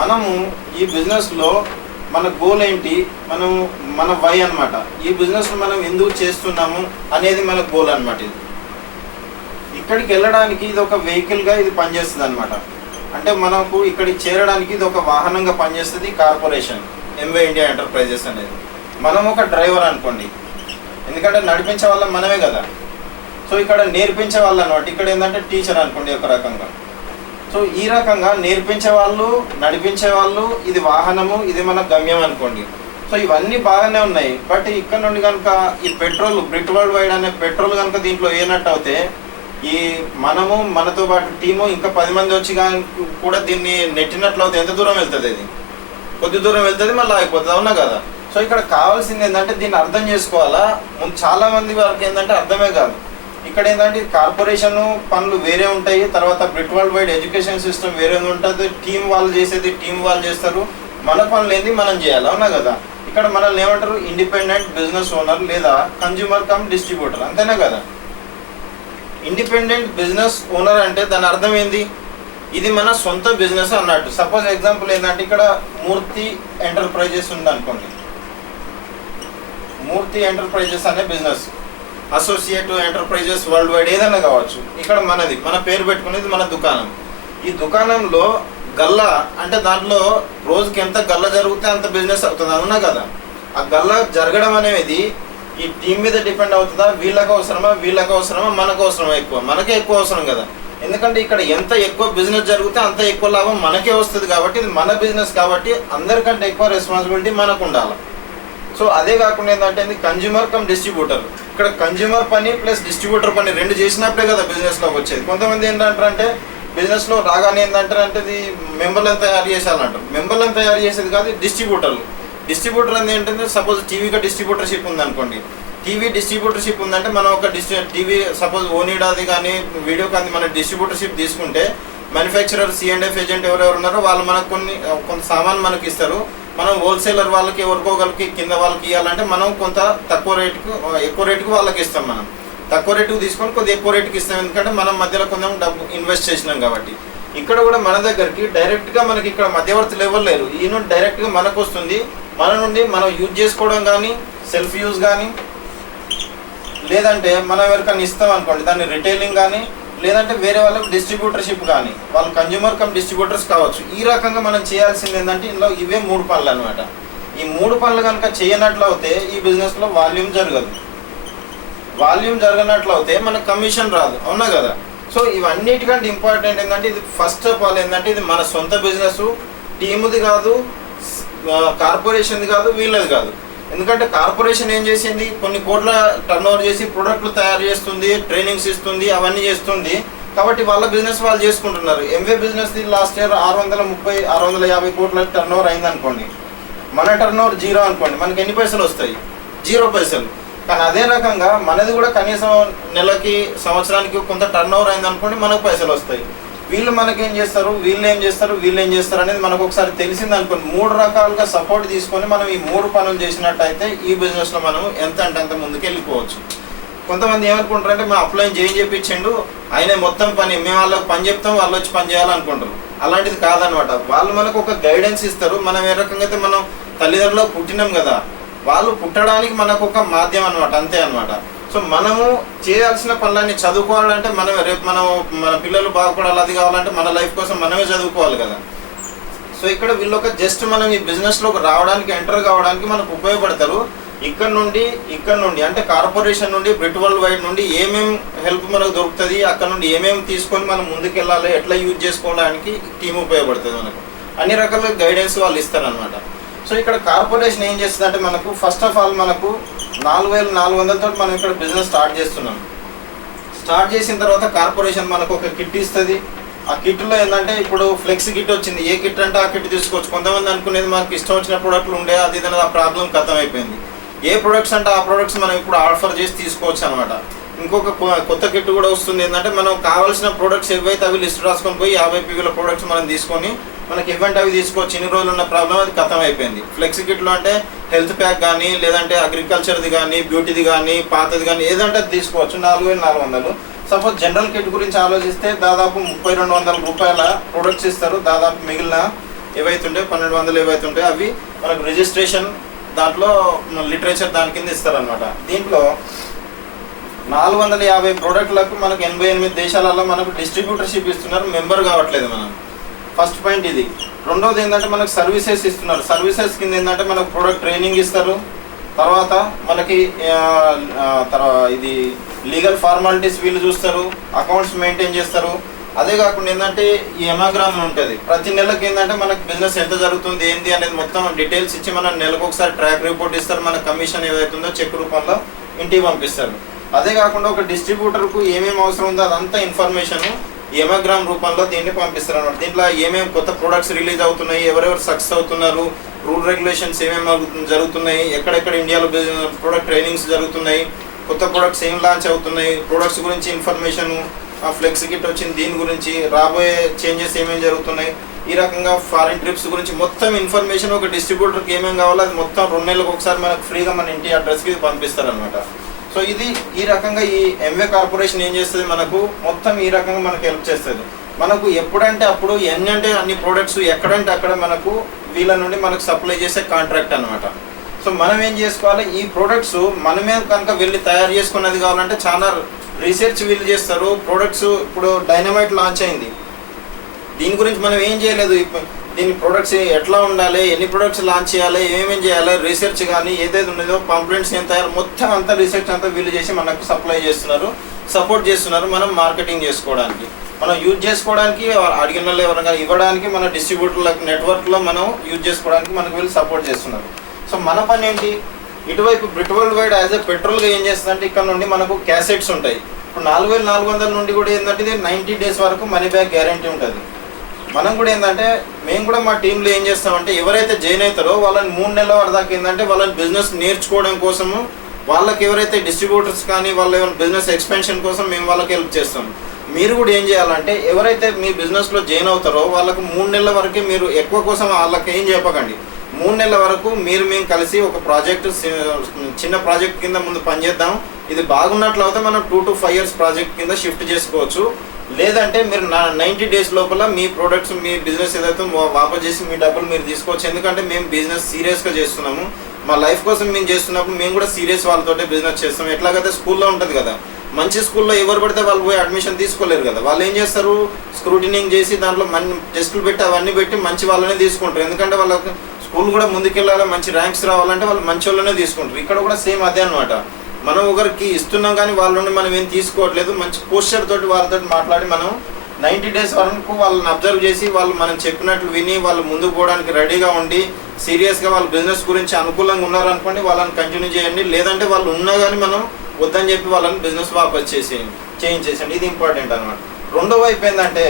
మనము ఈ బిజినెస్లో మన గోల్ ఏంటి, మన వై అనమాట. ఈ బిజినెస్ మనం ఎందుకు చేస్తున్నాము అనేది మన గోల్ అనమాట. ఇది ఇక్కడికి వెళ్ళడానికి ఇది ఒక వెహికల్గా ఇది పనిచేస్తుంది అనమాట. అంటే మనకు ఇక్కడికి చేరడానికి ఇది ఒక వాహనంగా పనిచేస్తుంది కార్పొరేషన్ ఎంవే ఇండియా ఎంటర్ప్రైజెస్ అనేది. మనం ఒక డ్రైవర్ అనుకోండి, ఎందుకంటే నడిపించే వాళ్ళం మనమే కదా. సో ఇక్కడ నేర్పించే వాళ్ళు అనమాట. ఇక్కడ ఏంటంటే టీచర్ అనుకోండి ఒక రకంగా. సో ఈ రకంగా నేర్పించే వాళ్ళు, నడిపించే వాళ్ళు, ఇది వాహనము, ఇది మన గమ్యం అనుకోండి. సో ఇవన్నీ బాగానే ఉన్నాయి. బట్ ఇక్కడ నుండి కనుక ఈ పెట్రోల్, బ్రిట్ వరల్డ్ వైడ్ అనే పెట్రోల్ కనుక దీంట్లో వేయనట్టు అయితే ఈ మనతో పాటు టీము ఇంకా 10 మంది వచ్చి కూడా దీన్ని నెట్టినట్లు అయితే ఎంత దూరం వెళ్తుంది? ఇది కొద్ది దూరం వెళ్తుంది, మళ్ళీ ఆగిపోతుంది. అవునా కదా? సో ఇక్కడ కావాల్సింది ఏంటంటే దీన్ని అర్థం చేసుకోవాలా. చాలా మంది వారికి ఏంటంటే అర్థమే కాదు. ఇక్కడ ఏంటంటే కార్పొరేషన్ పనులు వేరే ఉంటాయి, తర్వాత బ్రిట్ వరల్డ్ వైడ్ ఎడ్యుకేషన్ సిస్టమ్ వేరే ఉంటుంది. టీం వాళ్ళు చేసేది టీం వాళ్ళు చేస్తారు, మన పనులు ఏంది మనం చేయాలి, అవునా కదా. ఇక్కడ మనల్ని ఏమంటారు, ఇండిపెండెంట్ బిజినెస్ ఓనర్ లేదా కన్జ్యూమర్ కమ్ డిస్ట్రిబ్యూటర్, అంతేనా కదా. ఇండిపెండెంట్ బిజినెస్ ఓనర్ అంటే దాని అర్థం ఏంది, ఇది మన సొంత బిజినెస్ అన్నట్టు. సపోజ్ ఎగ్జాంపుల్ ఏంటంటే ఇక్కడ మూర్తి ఎంటర్ప్రైజెస్ ఉంది అనుకోండి. మూర్తి ఎంటర్ప్రైజెస్ అనే business, associate enterprises world wide ఏదైనా కావచ్చు. ఇక్కడ మనది, మన పేరు పెట్టుకునేది మన దుకాణం. ఈ దుకాణంలో గల్లా అంటే దాంట్లో రోజుకి ఎంత గల్ల జరిగితే అంత బిజినెస్ అవుతుంది, అవునా కదా. ఆ గల్ల జరగడం అనేది ఈ టీం మీద డిపెండ్ అవుతుందా, వీళ్ళకి అవసరమా మనకు అవసరమా. మనకే ఎక్కువ అవసరం కదా. ఎందుకంటే ఇక్కడ ఎంత ఎక్కువ బిజినెస్ జరిగితే అంత ఎక్కువ లాభం మనకే వస్తుంది కాబట్టి ఇది మన బిజినెస్ కాబట్టి అందరికంటే ఎక్కువ రెస్పాన్సిబిలిటీ మనకు ఉండాలి. సో అదే కాకుండా ఏంటంటే కన్జ్యూమర్ కమ్ డిస్ట్రిబ్యూటర్. ఇక్కడ కన్జ్యూమర్ పని ప్లస్ డిస్ట్రిబ్యూటర్ పని రెండు చేసినప్పుడే కదా బిజినెస్లోకి వచ్చేది. కొంతమంది ఏంటంటారంటే బిజినెస్లో రాగానే ఏంటంటారంటే ఇది మెంబర్లను తయారు చేసేయాలంటారు. మెంబర్లను తయారు చేసేది కాదు డిస్ట్రిబ్యూటర్లు. డిస్ట్రిబ్యూటర్ అనేది ఏంటంటే సపోజ్ టీవీగా డిస్ట్రిబ్యూటర్షిప్ ఉందనుకోండి. టీవీ డిస్ట్రిబ్యూటర్షిప్ ఉందంటే మనం ఒక టీవీ సపోజ్ ఓనిడాది కానీ వీడియో కానీ మన డిస్ట్రిబ్యూటర్షిప్ తీసుకుంటే మ్యానుఫ్యాక్చరర్ C&F ఏజెంట్ ఎవరెవరు ఉన్నారో వాళ్ళు మనకు కొంత సామాన్ మనకి ఇస్తారు. మనం హోల్సేలర్ వాళ్ళకి ఎవరికోగలకి కింద వాళ్ళకి ఇవ్వాలంటే మనం కొంత తక్కువ రేటుకు ఎక్కువ రేటుకు వాళ్ళకి ఇస్తాం. మనం తక్కువ రేటుకు తీసుకొని కొద్దిగా ఎక్కువ రేటుకి ఇస్తాం, ఎందుకంటే మనం మధ్యలో కొంచెం డబ్బు ఇన్వెస్ట్ చేసినాం కాబట్టి. ఇక్కడ కూడా మన దగ్గరికి డైరెక్ట్గా మనకి ఇక్కడ మధ్యవర్తులు ఎవరు లేరు. ఈ నుండి డైరెక్ట్గా మనకు వస్తుంది. మన నుండి మనం యూజ్ చేసుకోవడం కానీ సెల్ఫ్ యూజ్ కానీ లేదంటే మనం ఎవరికైనా ఇస్తాం అనుకోండి దాన్ని రిటైలింగ్ కానీ లేదంటే వేరే వాళ్ళకి డిస్ట్రిబ్యూటర్షిప్ కానీ వాళ్ళు కన్జ్యూమర్ కమ్ డిస్ట్రిబ్యూటర్స్ కావచ్చు. ఈ రకంగా మనం చేయాల్సింది ఏంటంటే ఇందులో ఇవే 3 పనులు అనమాట. ఈ 3 పనులు కనుక చేయనట్లు అయితే ఈ బిజినెస్లో వాల్యూమ్ జరగదు. వాల్యూమ్ జరగనట్లు అయితే మనకు కమిషన్ రాదు, అవునా కదా. సో ఇవన్నిటికంటే ఇంపార్టెంట్ ఏంటంటే ఇది ఫస్ట్ ఆఫ్ ఆల్ ఏంటంటే ఇది మన సొంత బిజినెస్, టీముది కాదు, కార్పొరేషన్ది కాదు, వీళ్ళది కాదు. ఎందుకంటే కార్పొరేషన్ ఏం చేసింది, కొన్ని కోట్ల టర్న్ ఓవర్ చేసి ప్రొడక్ట్లు తయారు చేస్తుంది, ట్రైనింగ్స్ ఇస్తుంది, అవన్నీ చేస్తుంది. కాబట్టి వాళ్ళ బిజినెస్ వాళ్ళు చేసుకుంటున్నారు. ఎంవే బిజినెస్ లాస్ట్ ఇయర్ 650 కోట్ల టర్న్ ఓవర్ అయింది అనుకోండి. మన టర్న్ ఓవర్ 0 అనుకోండి, మనకి ఎన్ని పైసలు వస్తాయి, 0 పైసలు. కానీ అదే రకంగా మనది కూడా కనీసం నెలకి సంవత్సరానికి కొంత టర్న్ ఓవర్ అయింది అనుకోండి, మనకు పైసలు వస్తాయి. వీళ్ళు మనకేం చేస్తారు, వీళ్ళు ఏం చేస్తారు అనేది మనకు ఒకసారి తెలిసింది అనుకోండి. 3 రకాలుగా సపోర్ట్ తీసుకొని మనం ఈ 3 పనులు చేసినట్టయితే ఈ బిజినెస్లో మనం ఎంత అంటే అంత ముందుకు వెళ్ళిపోవచ్చు. కొంతమంది ఏమనుకుంటారంటే మేము అప్లైన్ చేయించిండు ఆయనే మొత్తం పని, మేము వాళ్ళకి పని చెప్తాం వాళ్ళు వచ్చి పని చేయాలనుకుంటారు. అలాంటిది కాదనమాట. వాళ్ళు మనకు ఒక గైడెన్స్ ఇస్తారు. మనం ఏ రకంగా అయితే మనం తల్లిదండ్రులు పుట్టినాం కదా, వాళ్ళు పుట్టడానికి మనకు ఒక మాధ్యమం అనమాట, అంతే అనమాట. సో మనము చేయాల్సిన పనులన్నీ చదువుకోవాలంటే మనమే, రేపు మన పిల్లలు బాగుపడాలి, అది కావాలంటే మన లైఫ్ కోసం మనమే చదువుకోవాలి కదా. సో ఇక్కడ వీళ్ళు ఒక జస్ట్ మనం ఈ బిజినెస్లోకి రావడానికి, ఎంటర్ కావడానికి మనకు ఉపయోగపడతారు. ఇక్కడ నుండి అంటే కార్పొరేషన్ నుండి బ్రిట్ వరల్డ్ వైడ్ నుండి ఏమేమి హెల్ప్ మనకు దొరుకుతుంది, అక్కడ నుండి ఏమేమి తీసుకొని మనం ముందుకెళ్ళాలి, ఎట్లా యూజ్ చేసుకోవడానికి టీం ఉపయోగపడుతుంది. మనకు అన్ని రకాల గైడెన్స్ వాళ్ళు ఇస్తారనమాట. సో ఇక్కడ కార్పొరేషన్ ఏం చేస్తుంది అంటే మనకు ఫస్ట్ ఆఫ్ ఆల్ మనకు 4400 తోటి మనం ఇక్కడ బిజినెస్ స్టార్ట్ చేస్తున్నాం. స్టార్ట్ చేసిన తర్వాత కార్పొరేషన్ మనకు ఒక కిట్ ఇస్తుంది. ఆ కిట్లో ఏంటంటే ఇప్పుడు ఫ్లెక్స్ కిట్ వచ్చింది. ఏ కిట్ అంటే ఆ కిట్ తీసుకోవచ్చు. కొంతమంది అనుకునేది మనకు ఇష్టం వచ్చిన ప్రోడక్ట్లు ఉండే, అది ఏదైనా ఆ ప్రాబ్లం ఖతం అయిపోయింది. ఏ ప్రొడక్ట్స్ అంటే ఆ ప్రొడక్ట్స్ మనం ఇప్పుడు ఆఫర్ చేసి తీసుకోవచ్చు అనమాట. ఇంకొక కొత్త కిట్ కూడా వస్తుంది. ఏంటంటే మనం కావాల్సిన ప్రొడక్ట్స్ ఏవైతే అవి లిస్ట్ రాసుకొని పోయి 50 PVల ప్రొడక్ట్స్ మనం తీసుకొని మనకి ఇవ్వంటే అవి తీసుకోవచ్చు. ఇన్ని రోజులు ఉన్న ప్రాబ్లం అది ఖతం అయిపోయింది. ఫ్లెక్స్ కిట్లో అంటే హెల్త్ ప్యాక్ కానీ లేదంటే అగ్రికల్చర్ది కానీ బ్యూటీది కానీ పాతది కానీ ఏదంటే అది తీసుకోవచ్చు. 4400. సపోజ్ జనరల్ కిట్ గురించి ఆలోచిస్తే దాదాపు 3200 రూపాయల ప్రొడక్ట్స్ ఇస్తారు. దాదాపు మిగిలిన ఏవైతుంటే 1200 ఏవైతుంటే అవి మనకు రిజిస్ట్రేషన్ దాంట్లో లిటరేచర్ దాని కింద ఇస్తారనమాట. దీంట్లో 450 ప్రోడక్ట్లకు మనకు 88 దేశాలలో మనకు డిస్ట్రిబ్యూటర్షిప్ ఇస్తున్నారు. మెంబర్ కావట్లేదు మనం. ఫస్ట్ పాయింట్ ఇది. రెండోది ఏంటంటే మనకు సర్వీసెస్ ఇస్తున్నారు. సర్వీసెస్ కింద ఏంటంటే మనకు ప్రోడక్ట్ ట్రైనింగ్ ఇస్తారు. తర్వాత మనకి ఇది లీగల్ ఫార్మాలిటీస్ వీళ్ళు చూస్తారు, అకౌంట్స్ మెయింటైన్ చేస్తారు. అదే కాకుండా ఏంటంటే ఈ ఎమాగ్రామ్ ఉంటుంది. ప్రతి నెలకి ఏంటంటే మనకు బిజినెస్ ఎంత జరుగుతుంది ఏంటి అనేది మొత్తం డీటెయిల్స్ ఇచ్చి మనం నెలకు ఒకసారి ట్రాక్ రిపోర్ట్ ఇస్తారు. మన కమిషన్ ఏదైతుందో చెక్ రూపంలో ఇంటికి పంపిస్తారు. అదే కాకుండా ఒక డిస్ట్రిబ్యూటర్కు ఏమేమి అవసరం ఉందో అదంతా ఇన్ఫర్మేషన్ ఎమాగ్రామ్ రూపంలో దీన్ని పంపిస్తారు అన్నమాట. దీంట్లో ఏమేమి కొత్త ప్రొడక్ట్స్ రిలీజ్ అవుతున్నాయి, ఎవరెవరు సక్సెస్ అవుతున్నారు, రూల్ రెగ్యులేషన్స్ ఏమేమి జరుగుతున్నాయి, ఎక్కడెక్కడ ఇండియాలో ప్రొడక్ట్ ట్రైనింగ్స్ జరుగుతున్నాయి, కొత్త ప్రొడక్ట్స్ ఏం లాంచ్ అవుతున్నాయి, ప్రొడక్ట్స్ గురించి ఇన్ఫర్మేషన్, ఫ్లెక్స్ కిట్ వచ్చింది, దీని గురించి రాబోయే చేంజెస్ ఏమేమి జరుగుతున్నాయి, ఈ రకంగా ఫారిన్ ట్రిప్స్ గురించి మొత్తం ఇన్ఫర్మేషన్ ఒక డిస్ట్రిబ్యూటర్కి ఏమేమి కావాలో అది మొత్తం 2 నెలలకు ఒకసారి మనకు ఫ్రీగా మన ఇంటి అడ్రస్కి పంపిస్తారనమాట. సో ఇది ఈ రకంగా ఈ ఎంవే కార్పొరేషన్ ఏం చేస్తుంది, మనకు మొత్తం ఈ రకంగా మనకు హెల్ప్ చేస్తుంది. మనకు ఎప్పుడంటే అప్పుడు ఎన్ని అంటే అన్ని ప్రోడక్ట్స్ ఎక్కడంటే అక్కడ మనకు వీళ్ళ నుండి మనకు సప్లై చేసే కాంట్రాక్ట్ అనమాట. సో మనం ఏం చేసుకోవాలి, ఈ ప్రోడక్ట్స్ మనమే కనుక వెళ్ళి తయారు చేసుకున్నది కావాలంటే చాలా రీసెర్చ్ వీళ్ళు చేస్తారు. ప్రోడక్ట్స్ ఇప్పుడు డైనమైట్ లాంచ్ అయింది, దీని గురించి మనం ఏం చేయలేదు, దీని ప్రొడక్ట్స్ ఎట్లా ఉండాలి, ఎన్ని ప్రొడక్ట్స్ లాంచ్ చేయాలి, ఏమేమి చేయాలి, రీసెర్చ్ కానీ ఏదైతే ఉన్నదో పాంప్లెంట్స్ ఏం తయారు మొత్తం అంతా రీసెర్చ్ అంతా వీళ్ళు చేసి మనకు సప్లై చేస్తున్నారు, సపోర్ట్ చేస్తున్నారు. మనం మార్కెటింగ్ చేసుకోవడానికి, మనం యూజ్ చేసుకోవడానికి, అడిగిన వాళ్ళు ఎవరైనా ఇవ్వడానికి, మన డిస్ట్రిబ్యూటర్ల నెట్వర్క్లో మనం యూజ్ చేసుకోవడానికి మనకు వీళ్ళు సపోర్ట్ చేస్తున్నారు. సో మన పని ఏంటి, ఇటువైపు బ్రిట్ వరల్డ్ వైడ్ యాజ్ ఎ పెట్రోల్గా ఏం చేస్తుందంటే ఇక్కడ నుండి మనకు క్యాసెట్స్ ఉంటాయి. ఇప్పుడు 4400 నుండి కూడా ఏంటంటే ఇది 90 days వరకు మనీ బ్యాక్ గ్యారంటీ ఉంటుంది. మనం కూడా ఏంటంటే మేము కూడా మా టీంలో ఏం చేస్తామంటే ఎవరైతే జాయిన్ అవుతారో వాళ్ళని 3 నెలల వరకు దాకా ఏంటంటే వాళ్ళని బిజినెస్ నేర్చుకోవడం కోసము, వాళ్ళకి ఎవరైతే డిస్ట్రిబ్యూటర్స్ కానీ వాళ్ళ బిజినెస్ ఎక్స్పెన్షన్ కోసం మేము వాళ్ళకి హెల్ప్ చేస్తాం. మీరు కూడా ఏం చేయాలంటే ఎవరైతే మీ బిజినెస్లో జాయిన్ అవుతారో వాళ్ళకు 3 నెలల వరకు మీరు ఎక్కువ కోసం వాళ్ళకి ఏం చెప్పకండి. 3 నెలల వరకు మేము కలిసి ఒక ప్రాజెక్ట్, చిన్న ప్రాజెక్ట్ కింద ముందు పనిచేద్దాం. ఇది బాగున్నట్లు అయితే మనం 2 to 5 years ప్రాజెక్ట్ కింద షిఫ్ట్ చేసుకోవచ్చు. లేదంటే మీరు 90 days లోపల మీ ప్రోడక్ట్స్, మీ బిజినెస్ ఏదైతే వాపస్ చేసి మీ డబ్బులు మీరు తీసుకోవచ్చు. ఎందుకంటే మేము బిజినెస్ సీరియస్గా చేస్తున్నాము, మా లైఫ్ కోసం మేము చేస్తున్నప్పుడు మేము కూడా సీరియస్ వాళ్ళతోటే బిజినెస్ చేస్తాం. ఎట్లాగైతే స్కూల్లో ఉంటుంది కదా, మంచి స్కూల్లో ఎవరు పడితే వాళ్ళు పోయి అడ్మిషన్ తీసుకోలేరు కదా, వాళ్ళు ఏం చేస్తారు, స్క్రూటినింగ్ చేసి దాంట్లో టెస్టులు పెట్టి అవన్నీ పెట్టి మంచి వాళ్ళనే తీసుకుంటారు. ఎందుకంటే వాళ్ళకి స్కూల్ కూడా ముందుకెళ్ళాలి, మంచి ర్యాంక్స్ రావాలంటే వాళ్ళు మంచి వాళ్ళనే తీసుకుంటారు. ఇక్కడ కూడా సేమ్ అదే అనమాట. మనం ఒకరికి ఇస్తున్నాం కానీ వాళ్ళ నుండి మనం ఏం తీసుకోవట్లేదు. మంచి పోస్చర్ తోటి వాళ్ళతో మాట్లాడి మనం 90 days వరకు వాళ్ళని అబ్జర్వ్ చేసి వాళ్ళు మనం చెప్పినట్లు విని వాళ్ళు ముందుకు పోవడానికి రెడీగా ఉండి సీరియస్గా వాళ్ళ బిజినెస్ గురించి అనుకూలంగా ఉన్నారనుకోండి వాళ్ళని కంటిన్యూ చేయండి. లేదంటే వాళ్ళు ఉన్నా కానీ మనం వద్దని చెప్పి వాళ్ళని బిజినెస్ వాపస్ చేయించేసేయండి. ఇది ఇంపార్టెంట్ అనమాట. రెండో వైపు ఏంటంటే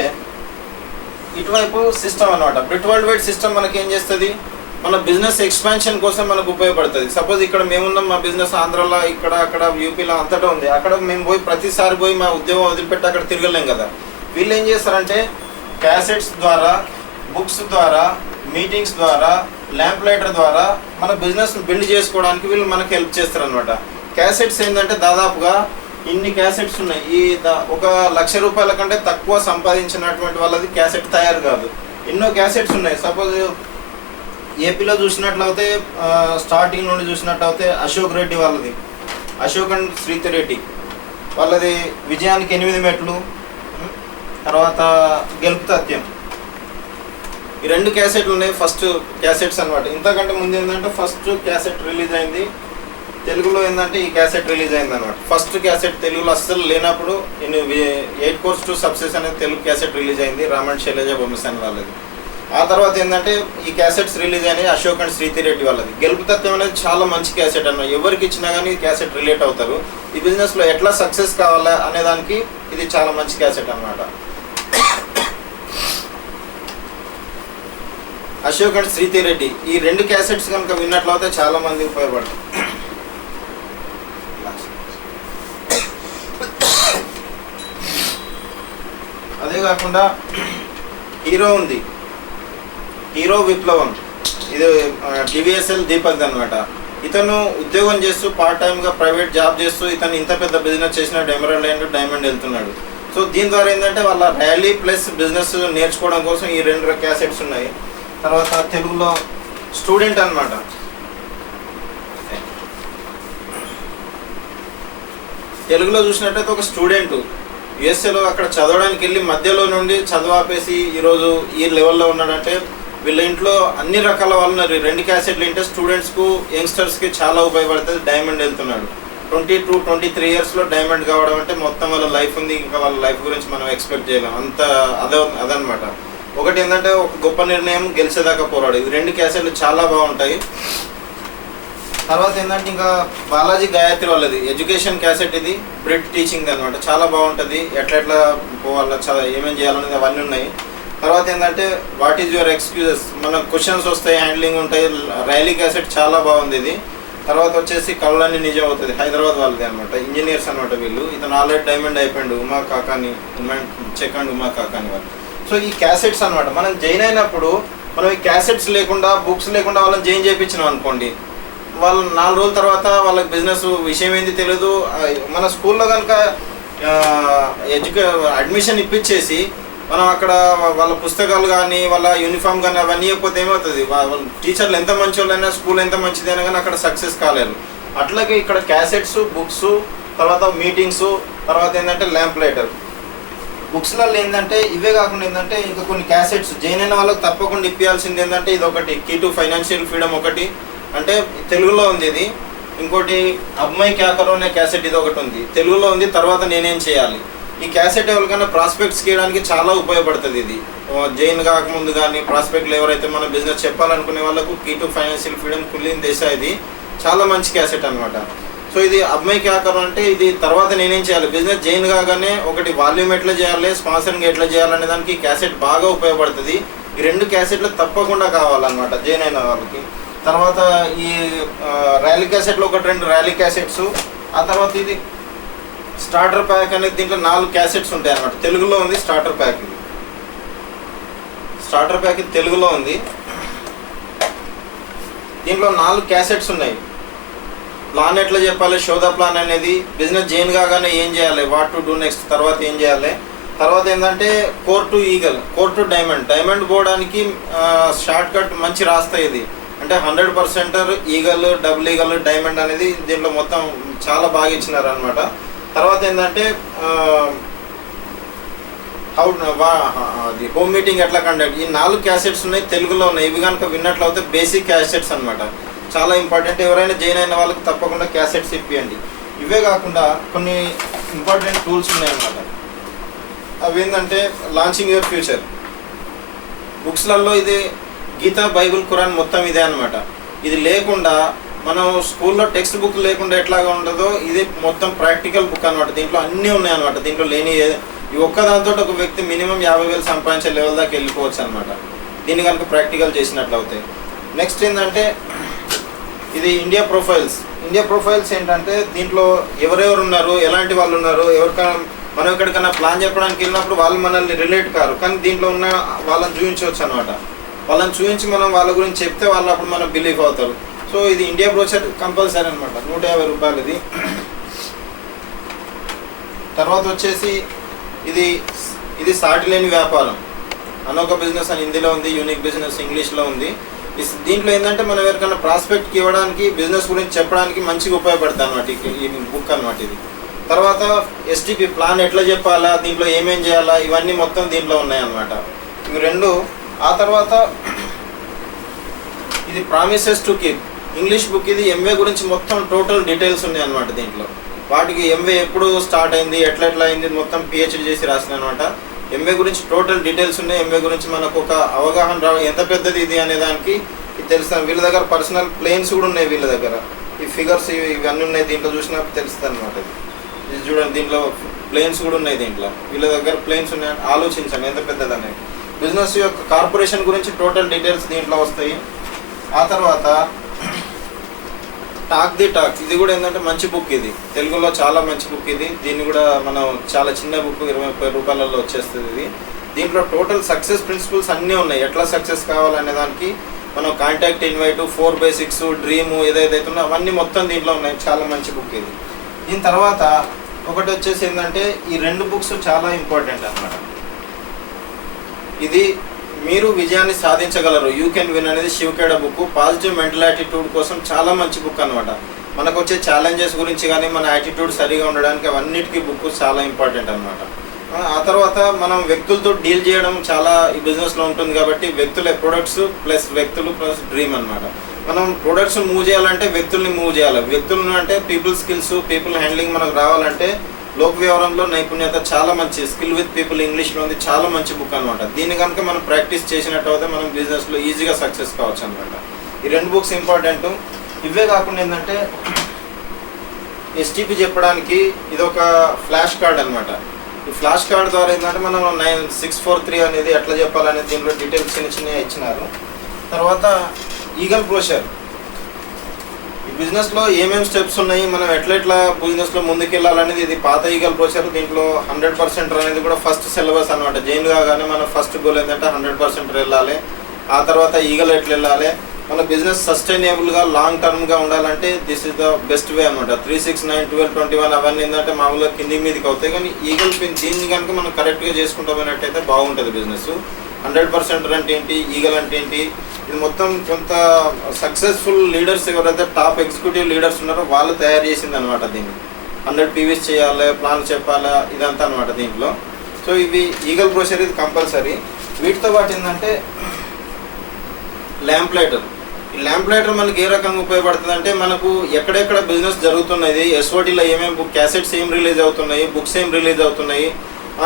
ఇటువైపు సిస్టమ్ అనమాట. బ్రిట్ వరల్డ్ వైడ్ సిస్టమ్ మనకి ఏం చేస్తుంది, మన బిజినెస్ ఎక్స్పాన్షన్ కోసం మనకు ఉపయోగపడుతుంది. సపోజ్ ఇక్కడ మేమున్నాం, మా బిజినెస్ ఆంధ్రాలో ఇక్కడ అక్కడ యూపీలో అంతటా ఉంది. అక్కడ మేము పోయి ప్రతిసారి పోయి మా ఉద్యోగం వదిలిపెట్టి అక్కడ తిరగలేం కదా. వీళ్ళు ఏం చేస్తారంటే క్యాసెట్స్ ద్వారా, బుక్స్ ద్వారా, మీటింగ్స్ ద్వారా, ల్యాంప్ లైటర్ ద్వారా మన బిజినెస్ బిల్డ్ చేసుకోవడానికి వీళ్ళు మనకు హెల్ప్ చేస్తారు అనమాట. క్యాసెట్స్ ఏంటంటే దాదాపుగా ఇన్ని క్యాసెట్స్ ఉన్నాయి. ఈ 1,00,000 రూపాయల కంటే తక్కువ సంపాదించినటువంటి వాళ్ళది క్యాసెట్ తయారు కాదు. ఎన్నో క్యాసెట్స్ ఉన్నాయి. సపోజ్ ఏపీలో చూసినట్లయితే స్టార్టింగ్ నుండి చూసినట్లయితే అశోక్ రెడ్డి వాళ్ళది, అశోక్ అండ్ శ్రీతి రెడ్డి వాళ్ళది విజయానికి 8 మెట్లు, తర్వాత గెలుపు తథ్యం, ఈ 2 క్యాసెట్లు ఉన్నాయి. ఫస్ట్ క్యాసెట్స్ అనమాట. ఇంతకంటే ముందు ఏంటంటే ఫస్ట్ క్యాసెట్ రిలీజ్ అయింది తెలుగులో, ఏంటంటే ఈ క్యాసెట్ రిలీజ్ అయింది అనమాట. ఫస్ట్ క్యాసెట్ తెలుగులో అస్సలు లేనప్పుడు 8 Course to Success అనేది తెలుగు క్యాసెట్ రిలీజ్ అయింది, రామన్ శైలజ బొమ్మసాని వాళ్ళది. ఆ తర్వాత ఏంటంటే ఈ క్యాసెట్స్ రిలీజ్ అయినాయి అశోక్ అండ్ శ్రీతి రెడ్డి వాళ్ళది. గెలుపు తత్వం అనేది చాలా మంచి క్యాసెట్ అన్న, ఎవరికి ఇచ్చినా కానీ క్యాసెట్ రిలేట్ అవుతారు. ఈ బిజినెస్లో ఎట్లా సక్సెస్ కావాలా అనే దానికి ఇది చాలా మంచి క్యాసెట్ అనమాట. అశోక్ అండ్ శ్రీతి రెడ్డి ఈ 2 క్యాసెట్స్ కనుక విన్నట్లయితే చాలా మంది ఉపయోగపడతాయి. అదే కాకుండా హీరో ఉంది, హీరో విప్లవం, ఇది డివిఎస్ఎల్ దీపక్ అనమాట. ఇతను ఉద్యోగం చేస్తూ పార్ట్ టైమ్గా ప్రైవేట్ జాబ్ చేస్తూ ఇతను ఇంత పెద్ద బిజినెస్ చేసినాడు, ఎమరాల్డ్ అండ్ డైమండ్ వెళ్తున్నాడు. సో దీని ద్వారా ఏంటంటే వాళ్ళ ర్యాలీ ప్లస్ బిజినెస్ నేర్చుకోవడం కోసం ఈ 2 క్యాసెట్స్ ఉన్నాయి. తర్వాత తెలుగులో స్టూడెంట్ అనమాట. తెలుగులో చూసినట్టయితే ఒక స్టూడెంట్ యుఎస్ఏలో అక్కడ చదవడానికి వెళ్ళి మధ్యలో నుండి చదువు ఆపేసి ఈరోజు ఈ లెవెల్లో ఉన్నాడంటే వీళ్ళ ఇంట్లో అన్ని రకాల వాళ్ళు ఉన్నారు. 2 క్యాసెట్లు వింటే స్టూడెంట్స్కు, యంగ్స్టర్స్కి చాలా ఉపయోగపడుతుంది. డైమండ్ వెళ్తున్నాడు, 22-23 yearsలో డైమండ్ కావడం అంటే మొత్తం వాళ్ళ లైఫ్ ఉంది, ఇంకా వాళ్ళ లైఫ్ గురించి మనం ఎక్స్పెక్ట్ చేయలేం అంత. అదనమాట. ఒకటి ఏంటంటే ఒక గొప్ప నిర్ణయం గెలిచేదాకా పోరాడు. ఇవి 2 క్యాసెట్లు చాలా బాగుంటాయి. తర్వాత ఏంటంటే ఇంకా బాలాజీ గాయత్రి వాళ్ళది ఎడ్యుకేషన్ క్యాసెట్, ఇది బ్రిట్ టీచింగ్ అనమాట. చాలా బాగుంటుంది, ఎట్లా పోవాలా, ఏమేమి చేయాలనేది అవన్నీ ఉన్నాయి. తర్వాత ఏంటంటే వాట్ ఈజ్ యువర్ ఎక్స్క్యూజెస్, మన క్వశ్చన్స్ వస్తాయి, హ్యాండ్లింగ్ ఉంటాయి. ర్యాలీ క్యాసెట్ చాలా బాగుంది ఇది. తర్వాత వచ్చేసి కళ్ళని నిజం అవుతుంది, హైదరాబాద్ వాళ్ళది అనమాట, ఇంజనీర్స్ అనమాట వీళ్ళు. ఇతను ఆల్రెడీ డైమండ్ అయిపోయిండు, ఉమా కాకాని చెక్ అండ్ ఉమా కాకాని వాళ్ళు. సో ఈ క్యాసెట్స్ అనమాట, మనం జాయిన్ అయినప్పుడు మనం ఈ క్యాసెట్స్ లేకుండా బుక్స్ లేకుండా వాళ్ళని జాయిన్ చేయించినాం అనుకోండి, వాళ్ళు 4 రోజుల తర్వాత వాళ్ళకి బిజినెస్ విషయం ఏంది తెలియదు. మన స్కూల్లో కనుక అడ్మిషన్ ఇప్పించేసి మనం అక్కడ వాళ్ళ పుస్తకాలు కానీ వాళ్ళ యూనిఫామ్ కానీ అవన్నీ ఇవ్వకపోతే ఏమవుతుంది, వాళ్ళ టీచర్లు ఎంత మంచి వాళ్ళైనా స్కూల్ ఎంత మంచిదైనా కానీ అక్కడ సక్సెస్ కాలేరు. అట్లాగే ఇక్కడ క్యాసెట్స్, బుక్స్, తర్వాత మీటింగ్స్, తర్వాత ఏంటంటే ల్యాంప్లైటర్. బుక్స్లలో ఏంటంటే ఇవే కాకుండా ఏంటంటే ఇంకా కొన్ని క్యాసెట్స్ జాయిన్ అయిన వాళ్ళకి తప్పకుండా ఇప్పించాల్సింది ఏంటంటే ఇది ఒకటి, కీ టు ఫైనాన్షియల్ ఫ్రీడమ్ ఒకటి, అంటే తెలుగులో ఉంది ఇది. ఇంకోటి అమ్మాయి క్యాకరో అనే క్యాసెట్, ఇది ఒకటి ఉంది, తెలుగులో ఉంది, తర్వాత నేనేం చేయాలి. ఈ క్యాసెట్ ఎవరికైనా ప్రాస్పెక్ట్స్ చేయడానికి చాలా ఉపయోగపడుతుంది. ఇది జైన్ కాకముందు కానీ ప్రాస్పెక్ట్లు ఎవరైతే మన బిజినెస్ చెప్పాలనుకునే వాళ్ళకు కీ టు ఫైనాన్షియల్ ఫ్రీడమ్ కులీన్ దేశా, ఇది చాలా మంచి క్యాసెట్ అనమాట. సో ఇది అమ్మాయి క్యాకర్ అంటే ఇది తర్వాత నేనేం చేయాలి, బిజినెస్ జైన్ కాగానే ఒకటి వాల్యూమ్ ఎట్లా చేయాలి, స్పాన్సరింగ్ ఎట్లా చేయాలనే దానికి ఈ క్యాసెట్ బాగా ఉపయోగపడుతుంది. ఈ 2 క్యాసెట్లు తప్పకుండా కావాలన్నమాట జైన్ అయిన వాళ్ళకి. తర్వాత ఈ ర్యాలీ క్యాసెట్లో 1-2 ర్యాలీ క్యాసెట్స్. ఆ తర్వాత ఇది స్టార్టర్ ప్యాక్ అనేది, దీంట్లో 4 క్యాసెట్స్ ఉంటాయి అన్నమాట. తెలుగులో ఉంది స్టార్టర్ ప్యాక్, ఇది స్టార్టర్ ప్యాక్ ఇది తెలుగులో ఉంది. దీంట్లో 4 క్యాసెట్స్ ఉన్నాయి. ప్లాన్ ఎట్లా చెప్పాలి, షోదా ప్లాన్ అనేది, బిజినెస్ జైన్ కాగానే ఏం చేయాలి, వాట్ టు డూ నెక్స్ట్, తర్వాత ఏం చేయాలి, తర్వాత ఏంటంటే core to eagle, core to diamond, diamond పోవడానికి షార్ట్ కట్ మంచి రాస్తాయి ఇది. అంటే 100% ఈగల్, డబుల్ ఈగల్, డైమండ్ అనేది దీంట్లో మొత్తం చాలా బాగా ఇచ్చినారు అనమాట. తర్వాత ఏంటంటే అది హోమ్ మీటింగ్ ఎట్లా కండక్ట్, ఈ 4 క్యాసెట్స్ ఉన్నాయి, తెలుగులో ఉన్నాయి. ఇవి కనుక విన్నట్లయితే బేసిక్ క్యాసెట్స్ అనమాట, చాలా ఇంపార్టెంట్. ఎవరైనా జాయిన్ అయిన వాళ్ళకి తప్పకుండా క్యాసెట్స్ ఇప్పియండి. ఇవే కాకుండా కొన్ని ఇంపార్టెంట్ టూల్స్ ఉన్నాయన్నమాట. అవి ఏంటంటే లాంచింగ్ యువర్ ఫ్యూచర్, బుక్స్లలో ఇది గీత, బైబుల్, ఖురాన్ మొత్తం ఇదే అనమాట. ఇది లేకుండా మనం స్కూల్లో టెక్స్ట్ బుక్ లేకుండా ఎట్లాగా ఉండదో ఇది మొత్తం ప్రాక్టికల్ బుక్ అనమాట. దీంట్లో అన్నీ ఉన్నాయన్నమాట. దీంట్లో లేని ఈ ఒక్కదాంతో ఒక వ్యక్తి మినిమం 50,000 సంపాదించే లెవెల్ దాకా వెళ్ళిపోవచ్చు అనమాట, దీన్ని కనుక ప్రాక్టికల్ చేసినట్లు అవుతాయి. నెక్స్ట్ ఏంటంటే ఇది ఇండియా ప్రొఫైల్స్. ఇండియా ప్రొఫైల్స్ ఏంటంటే దీంట్లో ఎవరెవరు ఉన్నారు, ఎలాంటి వాళ్ళు ఉన్నారు, ఎవరికైనా మనం ఎక్కడికైనా ప్లాన్ చెప్పడానికి వెళ్ళినప్పుడు వాళ్ళు మనల్ని రిలేట్ కారు, కానీ దీంట్లో ఉన్న వాళ్ళని చూపించవచ్చు అనమాట. వాళ్ళని చూపించి మనం వాళ్ళ గురించి చెప్తే వాళ్ళు అప్పుడు మనం బిలీవ్ అవుతారు. సో ఇది ఇండియా బ్రోచర్ కంపల్సరీ అనమాట, 150 రూపాయలు ఇది. తర్వాత వచ్చేసి ఇది సాటి లేని వ్యాపారం, అనొక బిజినెస్ అని హిందీలో ఉంది, యూనిక్ బిజినెస్ ఇంగ్లీష్లో ఉంది. దీంట్లో ఏంటంటే మనం ఎవరికైనా ప్రాస్పెక్ట్కి ఇవ్వడానికి, బిజినెస్ గురించి చెప్పడానికి మంచిగా ఉపయోగపడుతుంది అనమాట ఈ బుక్ అనమాట ఇది. తర్వాత ఎస్టీపీ ప్లాన్ ఎట్లా చెప్పాలా, దీంట్లో ఏమేం చేయాలా, ఇవన్నీ మొత్తం దీంట్లో ఉన్నాయన్నమాట, ఇవి 2. ఆ తర్వాత ఇది promises to keep English book. ఇది ఎంవే గురించి మొత్తం టోటల్ డీటెయిల్స్ ఉన్నాయి అనమాట దీంట్లో. వాటికి ఎంవే ఎప్పుడు స్టార్ట్ అయింది, ఎట్లా అయింది, మొత్తం పిహెచ్డి చేసి రాసిన అనమాట. ఎంవే గురించి టోటల్ డీటెయిల్స్ ఉన్నాయి. ఎంవే గురించి మనకు ఒక అవగాహన రావడం, ఎంత పెద్దది ఇది అనే దానికి ఇది తెలుస్తాను. వీళ్ళ దగ్గర పర్సనల్ ప్లేన్స్ కూడా ఉన్నాయి, వీళ్ళ దగ్గర ఈ ఫిగర్స్ ఇవన్నీ ఉన్నాయి. దీంట్లో చూసినప్పుడు తెలుస్తుంది అనమాట. ఇది చూడండి, దీంట్లో ప్లేన్స్ కూడా ఉన్నాయి. దీంట్లో వీళ్ళ దగ్గర ప్లేన్స్ ఉన్నాయి. ఆలోచించండి ఎంత పెద్దది అనేది. బిజినెస్ యొక్క కార్పొరేషన్ గురించి టోటల్ డీటెయిల్స్ దీంట్లో వస్తాయి. ఆ తర్వాత టాక్ ది టాక్, ఇది కూడా ఏంటంటే మంచి బుక్, ఇది తెలుగులో చాలా మంచి బుక్ ఇది. దీన్ని కూడా మనం చాలా చిన్న బుక్ 20-30 రూపాయలలో వచ్చేస్తుంది ఇది. దీంట్లో టోటల్ సక్సెస్ ప్రిన్సిపల్స్ అన్నీ ఉన్నాయి. ఎట్లా సక్సెస్ కావాలనే దానికి మనం కాంటాక్ట్, ఇన్వైట్, 4 బేసిక్స్, డ్రీము ఏదైతే ఉందో అవన్నీ మొత్తం దీంట్లో ఉన్నాయి. చాలా మంచి బుక్ ఇది. దీని తర్వాత ఒకటి వచ్చేసి ఏంటంటే ఈ 2 బుక్స్ చాలా ఇంపార్టెంట్ అన్నమాట. ఇది మీరు విజయాన్ని సాధించగలరు, యూ కెన్ విన్ అనేది శివకేడ బుక్. పాజిటివ్ మెంటల్ యాటిట్యూడ్ కోసం చాలా మంచి బుక్ అనమాట. మనకు వచ్చే ఛాలెంజెస్ గురించి కానీ మన యాటిట్యూడ్ సరిగా ఉండడానికి అవన్నిటికీ బుక్ చాలా ఇంపార్టెంట్ అనమాట. ఆ తర్వాత మనం వ్యక్తులతో డీల్ చేయడం చాలా ఈ బిజినెస్లో ఉంటుంది కాబట్టి వ్యక్తుల ప్రొడక్ట్స్ ప్లస్ వ్యక్తులు ప్లస్ డ్రీమ్ అనమాట. మనం ప్రొడక్ట్స్ మూవ్ చేయాలంటే వ్యక్తుల్ని మూవ్ చేయాలి. వ్యక్తులను అంటే పీపుల్ స్కిల్స్, పీపుల్ హ్యాండ్లింగ్ మనకు రావాలంటే లోక వ్యవహారంలో నైపుణ్యత చాలా మంచి స్కిల్ విత్ పీపుల్ ఇంగ్లీష్లో ఉంది. చాలా మంచి బుక్ అనమాట. దీన్ని కనుక మనం ప్రాక్టీస్ చేసినట్టు అయితే మనం బిజినెస్లో ఈజీగా సక్సెస్ కావచ్చు అనమాట. ఈ 2 బుక్స్ ఇంపార్టెంట్. ఇవే కాకుండా ఏంటంటే ఎస్టీపీ చెప్పడానికి ఇది ఒక ఫ్లాష్ కార్డ్ అనమాట. ఈ ఫ్లాష్ కార్డ్ ద్వారా ఏంటంటే మనం 9643 అనేది ఎట్లా చెప్పాలనేది దీంట్లో డీటెయిల్స్ చిన్న చిన్నగా ఇచ్చినారు. తర్వాత ఈగల్ బ్రోషర్, ఈ బిజినెస్లో ఏమేమి స్టెప్స్ ఉన్నాయి, మనం ఎట్లా బిజినెస్లో ముందుకెళ్ళాలనేది ఇది పాత ఈగల్ బ్రోచర్. దీంట్లో 100% అనేది కూడా ఫస్ట్ సిలబస్ అనమాట. జైన్ కాగానే మన ఫస్ట్ గోల్ ఏంటంటే 100% వెళ్ళాలి. ఆ తర్వాత ఈగల్ ఎట్లా వెళ్ళాలి, మన బిజినెస్ సస్టైనబుల్గా లాంగ్ టర్మ్గా ఉండాలంటే this is the best way అనమాట. 3, 6, 9, 12, 21 అవన్నీ ఏంటంటే మామూలుగా కింది మీదకి అవుతాయి. కానీ ఈగల్ పిన్ దీన్ని కనుక మనం కరెక్ట్గా చేసుకుంటూ పోయినట్టయితే బాగుంటుంది బిజినెస్. 100% అంటే ఏంటి, ఈగల్ అంటే ఏంటి, ఇది మొత్తం కొంత సక్సెస్ఫుల్ లీడర్స్ ఎవరైతే టాప్ ఎగ్జిక్యూటివ్ లీడర్స్ ఉన్నారో వాళ్ళు తయారు చేసింది అనమాట. దీన్ని 100 PVs చేయాలి, ప్లాన్ చెప్పాలా, ఇదంతా అనమాట దీంట్లో. సో ఇవి ఈగల్ బ్రోషర్ ఇది కంపల్సరీ. వీటితో పాటు ఏంటంటే ల్యాంప్లైటర్. ఈ ల్యాంప్లైటర్ మనకి ఏ రకంగా ఉపయోగపడుతుంది అంటే మనకు ఎక్కడెక్కడ బిజినెస్ జరుగుతున్నది, ఎస్ఓటీలో ఏమేమి క్యాసెట్స్ ఏం రిలీజ్ అవుతున్నాయి, బుక్స్ ఏం రిలీజ్ అవుతున్నాయి,